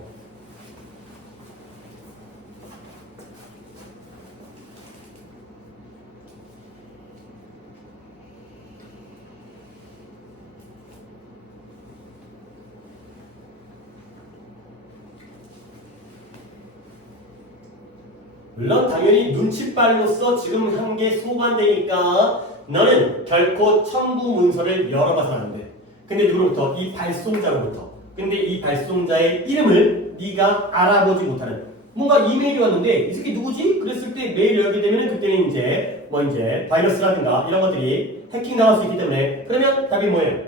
물론 당연히 눈치빨로서 지금 한 게 소관되니까 너는 결코 첨부 문서를 열어봐서는 안 돼. 근데 누구로부터? 이 발송자로부터. 근데 이 발송자의 이름을 네가 알아보지 못하는. 뭔가 이메일이 왔는데 이 새끼 누구지? 그랬을 때 메일 열게 되면 그때는 이제 바이러스라든가 이런 것들이 해킹 나올 수 있기 때문에 그러면 답이 뭐예요?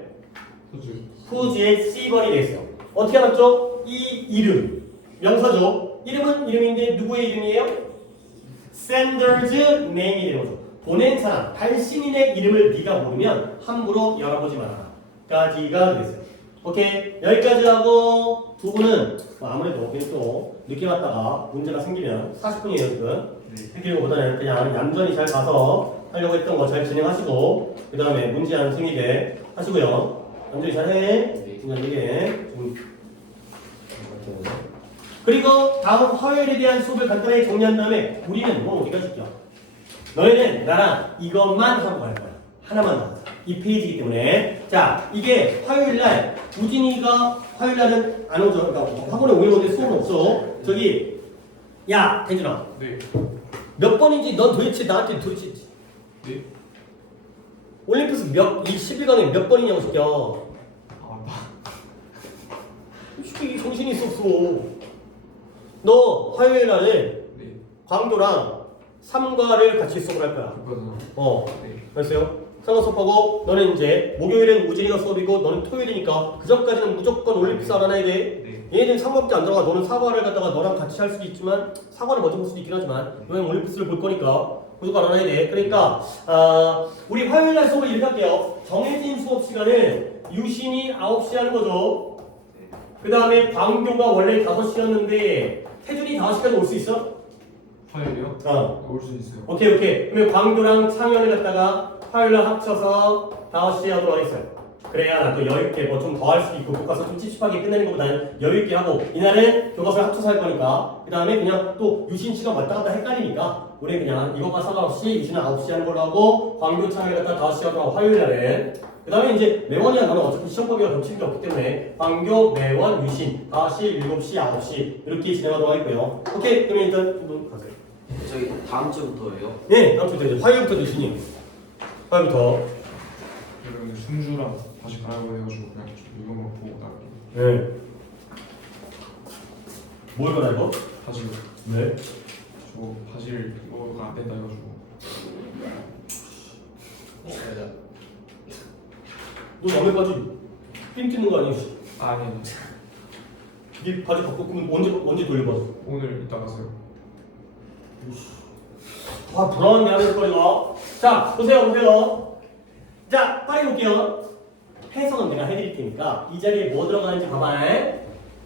who's의 C번이 되겠어요. 어떻게 알았죠? 이 이름 명사죠. 이름은 이름인데 누구의 이름이에요? sender's name이 되는 거죠. 보낸 사람, 발신인의 이름을 네가 모르면 함부로 열어보지 말아라. 까지가 되겠어요. 오케이? 여기까지 하고 두 분은 아무래도 그냥 또 늦게 왔다가 문제가 생기면 40분이에요 지금. 생기는 것보다는 그냥 얌전히 잘 가서 하려고 했던 거 잘 진행하시고 그 다음에 문제 안 생기게 하시고요. 얌전히 잘해. 중간중에 그리고 다음 화요일에 대한 수업을 간단하게 정리한 다음에 우리는 뭐 어디가 줄게요? 너희는 나랑 이것만 하고 갈 거야. 하나만 나와서. 이 페이지이기 때문에. 자, 이게 화요일날 우진이가 화요일날은 안 오죠. 그러니까 학원에 오는데 수업은 없어. 저기 야 대준아. 네. 몇 번인지 넌 도대체 나한테 도대체 네. 올림피스 이 10일간에 몇 번이냐고 시켜. 아, 솔직히 정신이 있었어. 너 화요일 날에 네. 광교랑 삼과를 같이 수업을 할 거야. 그거죠. 네. 알았어요? 삼과 수업하고 너는 이제 목요일엔 우진이가 수업이고 너는 토요일이니까 그 전까지는 무조건 올림픽스 알아놔야 돼. 네. 얘네들은 삼과밖에 안 들어가. 너는 사과를 갖다가 너랑 같이 할 수도 있지만 사과를 먼저 볼 수도 있긴 하지만 너는 올림픽스를 볼 거니까 무조건 알아놔야 돼. 그러니까 우리 화요일 날 수업을 이렇게 할게요. 정해진 수업 시간은 유신이 9시 하는 거죠. 그 다음에 광교가 원래 5시였는데 태준이 5시까지 올 수 있어? 화요일이요? 올 수 있어요. 오케이. 그러면 광교랑 창현을 갖다가 화요일날 합쳐서 5시에 하도록 하겠어요. 그래야 또 여유있게 뭐 좀 더 할 수도 있고 교과서 좀 찝찝하게 끝내는 것보다는 여유있게 하고 이날은 교과서를 합쳐서 할 거니까 그 다음에 그냥 또 유신 시간 왔다 갔다 헷갈리니까 우리 그냥 이것과 상관없이 유신은 9시 하는 걸로 하고 광교 창현을 갖다가 5시 하도록 하고 화요일날은 그 다음에 이제 매원이야 너는 어차피 시험범위가 겹치는 게 없기 때문에 광교, 매원, 유신 5시, 7시, 9시 이렇게 진행하도록 하겠고요. 오케이 그러면 일단 두분 가세요. 저희 다음 주부터예요? 네 다음 주부터 이제 화요일부터 유신이 화요일부터 그러면 승주랑 다시 가라고 해가지고 그냥 좀 이것만 보고 나갈게요. 네. 뭘 거나 이거? 바지요. 네. 저 바지를 이거가 안 된다 해가지고. 맞아. 너 남의 바지 삥 뜯는 거 아니지? 아니요. 네 바지 갖고 그러면 언제 돌려봐? 오늘 이따 가세요. 아 불안한 게 하는 거리가. 자 보세요. 자 빨리 볼게요. 해석은 내가 해드릴 테니까 이 자리에 뭐 들어가는지 봐봐.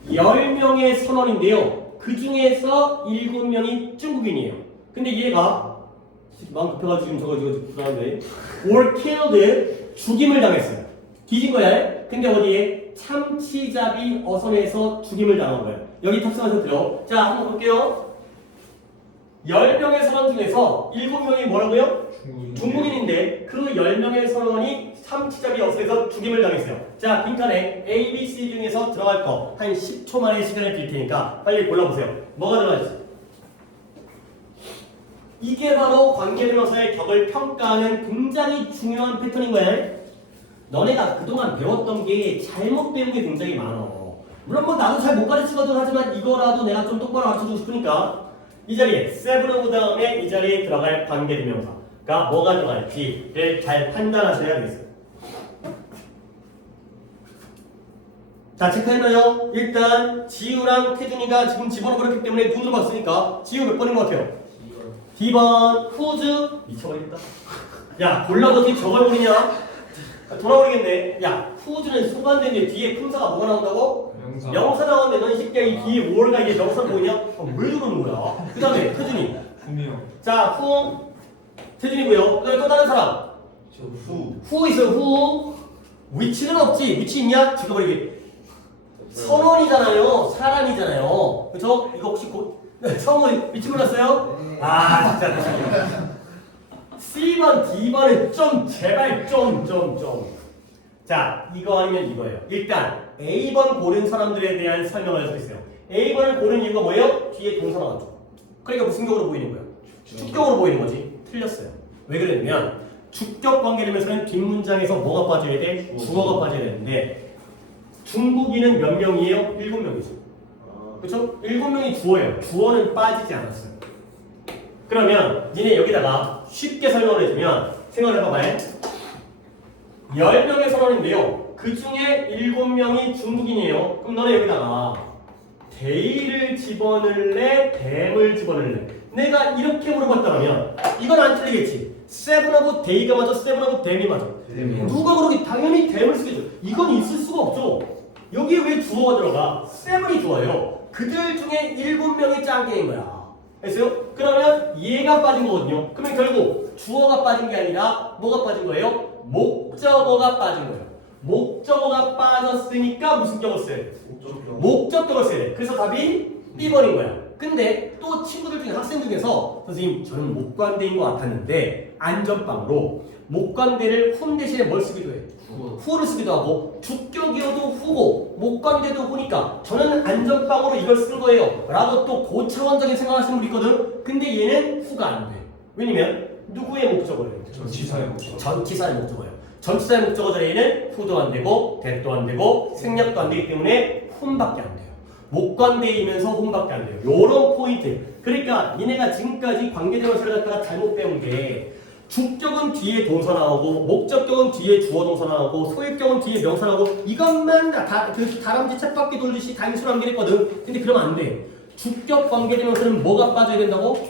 10명의 선원인데요. 그 중에서 7명이 중국인이에요. 근데 얘가 마음 급해가지고 지금 저거 불안한데 were killed 죽임을 당했어요. 뒤진 거야. 근데 어디에 참치잡이 어선에서 죽임을 당한 거예요. 여기 탑승하셨죠? 자 한번 볼게요. 10명의 선원 중에서 7명이 뭐라고요? 중국인인데 그 10명의 선원이 참치잡이 어선에서 죽임을 당했어요. 자 빈칸에 A, B, C 중에서 들어갈 거 한 10초 만에 시간을 드릴 테니까 빨리 골라보세요. 뭐가 들어갈지. 이게 바로 관계대명사의 격을 평가하는 굉장히 중요한 패턴인 거예요. 너네가 그동안 배웠던 게 잘못 배운 게 굉장히 많아. 물론 뭐 나도 잘 못 가르치거든 하지만 이거라도 내가 좀 똑바로 가르쳐주고 싶으니까 이 자리에 seven 다음에 이 자리에 들어갈 관계대명사가 뭐가 들어갈지를 잘 판단하셔야 되겠어요. 자, 체크했나요? 일단 지우랑 태준이가 지금 집어넣었기 때문에 눈으로 봤으니까 지우 몇 번인 것 같아요? D번 whose 미쳐버리겠다. 야, 골라도 어떻게 저걸 모르냐? 돌아버리겠네. 야, whose는 소관되는데 뒤에 품사가 뭐가 나온다고? 명사 나오는데 넌 이 새끼야 이 뒤에 뭘가 이게 명사 보이냐? 왜 저러는 거야? 그 다음에 태준이. 품이요. 자, who 태준이고요. 그 다음에 또 다른 사람. 저 후. who 있어요, who. 위치는 없지. 위치 있냐? 죽여버리기. 선원이잖아요. 사람이잖아요. 그쵸? 이거 혹시 처음 위치 몰랐어요? 네. 아, 진짜. C번, D번은 좀, 제발 좀. 자, 이거 아니면 이거예요. 일단, A번 고른 사람들에 대한 설명을 할 수 있어요. A번을 고른 이유가 뭐예요? 뒤에 동사 나왔죠. 그러니까 무슨 격으로 보이는 거예요? 주격으로 보이는 거지. 틀렸어요. 왜 그랬냐면, 주격 관계되면서는 뒷문장에서 뭐가 빠져야 돼? 주어가 빠져야 되는데, 중국인은 몇 명이에요? 7명이죠. 그쵸? 7명이 주어예요. 주어는 빠지지 않았어요. 그러면 니네 여기다가 쉽게 설명을 해주면 생각을 해봐봐요. 10명의 선원인데요. 그 중에 7명이 중국인이에요. 그럼 너네 여기다가 데이를 집어넣을래? 댐을 집어넣을래? 내가 이렇게 물어봤다면 이건 안 틀리겠지. seven of day가 맞아? seven of dam이 맞아? 누가 그러기 당연히 댐을 쓰겠죠. 이건 있을 수가 없죠. 여기에 왜 주어가 들어가? seven이 주어예요. 그들 중에 7명이 짱게인 거야. 됐어요? 그러면 얘가 빠진 거거든요. 그러면 결국 주어가 빠진 게 아니라 뭐가 빠진 거예요? 목적어가 빠진 거예요. 목적어가 빠졌으니까 무슨 격을 써야 돼? 목적격을 써야 돼. 그래서 답이 B번인 거야. 근데 또 친구들 중에 학생 중에서 선생님 저는 목관대인 것 같았는데 안전빵으로 목관대를 whom 대신에 뭘 쓰기도 해? who를 쓰기도 하고 주격이어도 who고 목관대도 who니까 저는 안전빵으로 이걸 쓴 거예요 라고 또 고차원적인 생각하시는 분이 있거든. 근데 얘는 who가 안 돼. 왜냐면 누구의 목적어예요? 전치사의 목적. 전치사의 목적어예요. 전치사의 목적어 자리에는 who도 안 되고 that도 안 되고 생략도 안 되기 때문에 whom밖에 안 돼요. 목관대이면서 whom밖에 안 돼요. 요런 포인트. 그러니까 니네가 지금까지 관계대명사를 갖다가 잘못 배운 게 주격은 뒤에 동사 나오고 목적격은 뒤에 주어 동사 나오고 소유격은 뒤에 명사 나오고 이것만 다람쥐 쳇바퀴 돌듯이 단순한 게 했거든. 근데 그러면 안 돼. 주격 관계대명사는 뭐가 빠져야 된다고?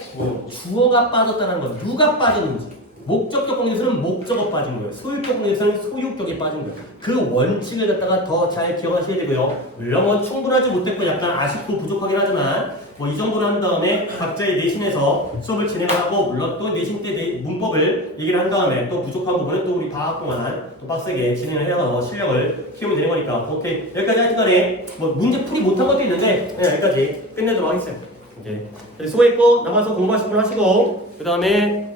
주어가 빠졌다는 건 누가 빠졌는지. 목적격 관계에서는 목적어 빠진 거예요. 소유격 관계에서는 소유격이 빠진 거예요. 그 원칙을 갖다가 더 잘 기억하셔야 되고요. 물론 뭐 충분하지 못했고 약간 아쉽고 부족하긴 하지만 뭐 이 정도로 한 다음에 각자의 내신에서 수업을 진행을 하고 물론 또 내신 때 문법을 얘기를 한 다음에 또 부족한 부분은 또 우리 방학 동안 또 빡세게 진행을 해서 실력을 키우면 되는 거니까 오케이 여기까지 하여튼 간에 뭐 문제 풀이 못한 것도 있는데 네, 여기까지 끝내도록 하겠습니다. 오케이 수고했고 남아서 공부하실 분 하시고 그 다음에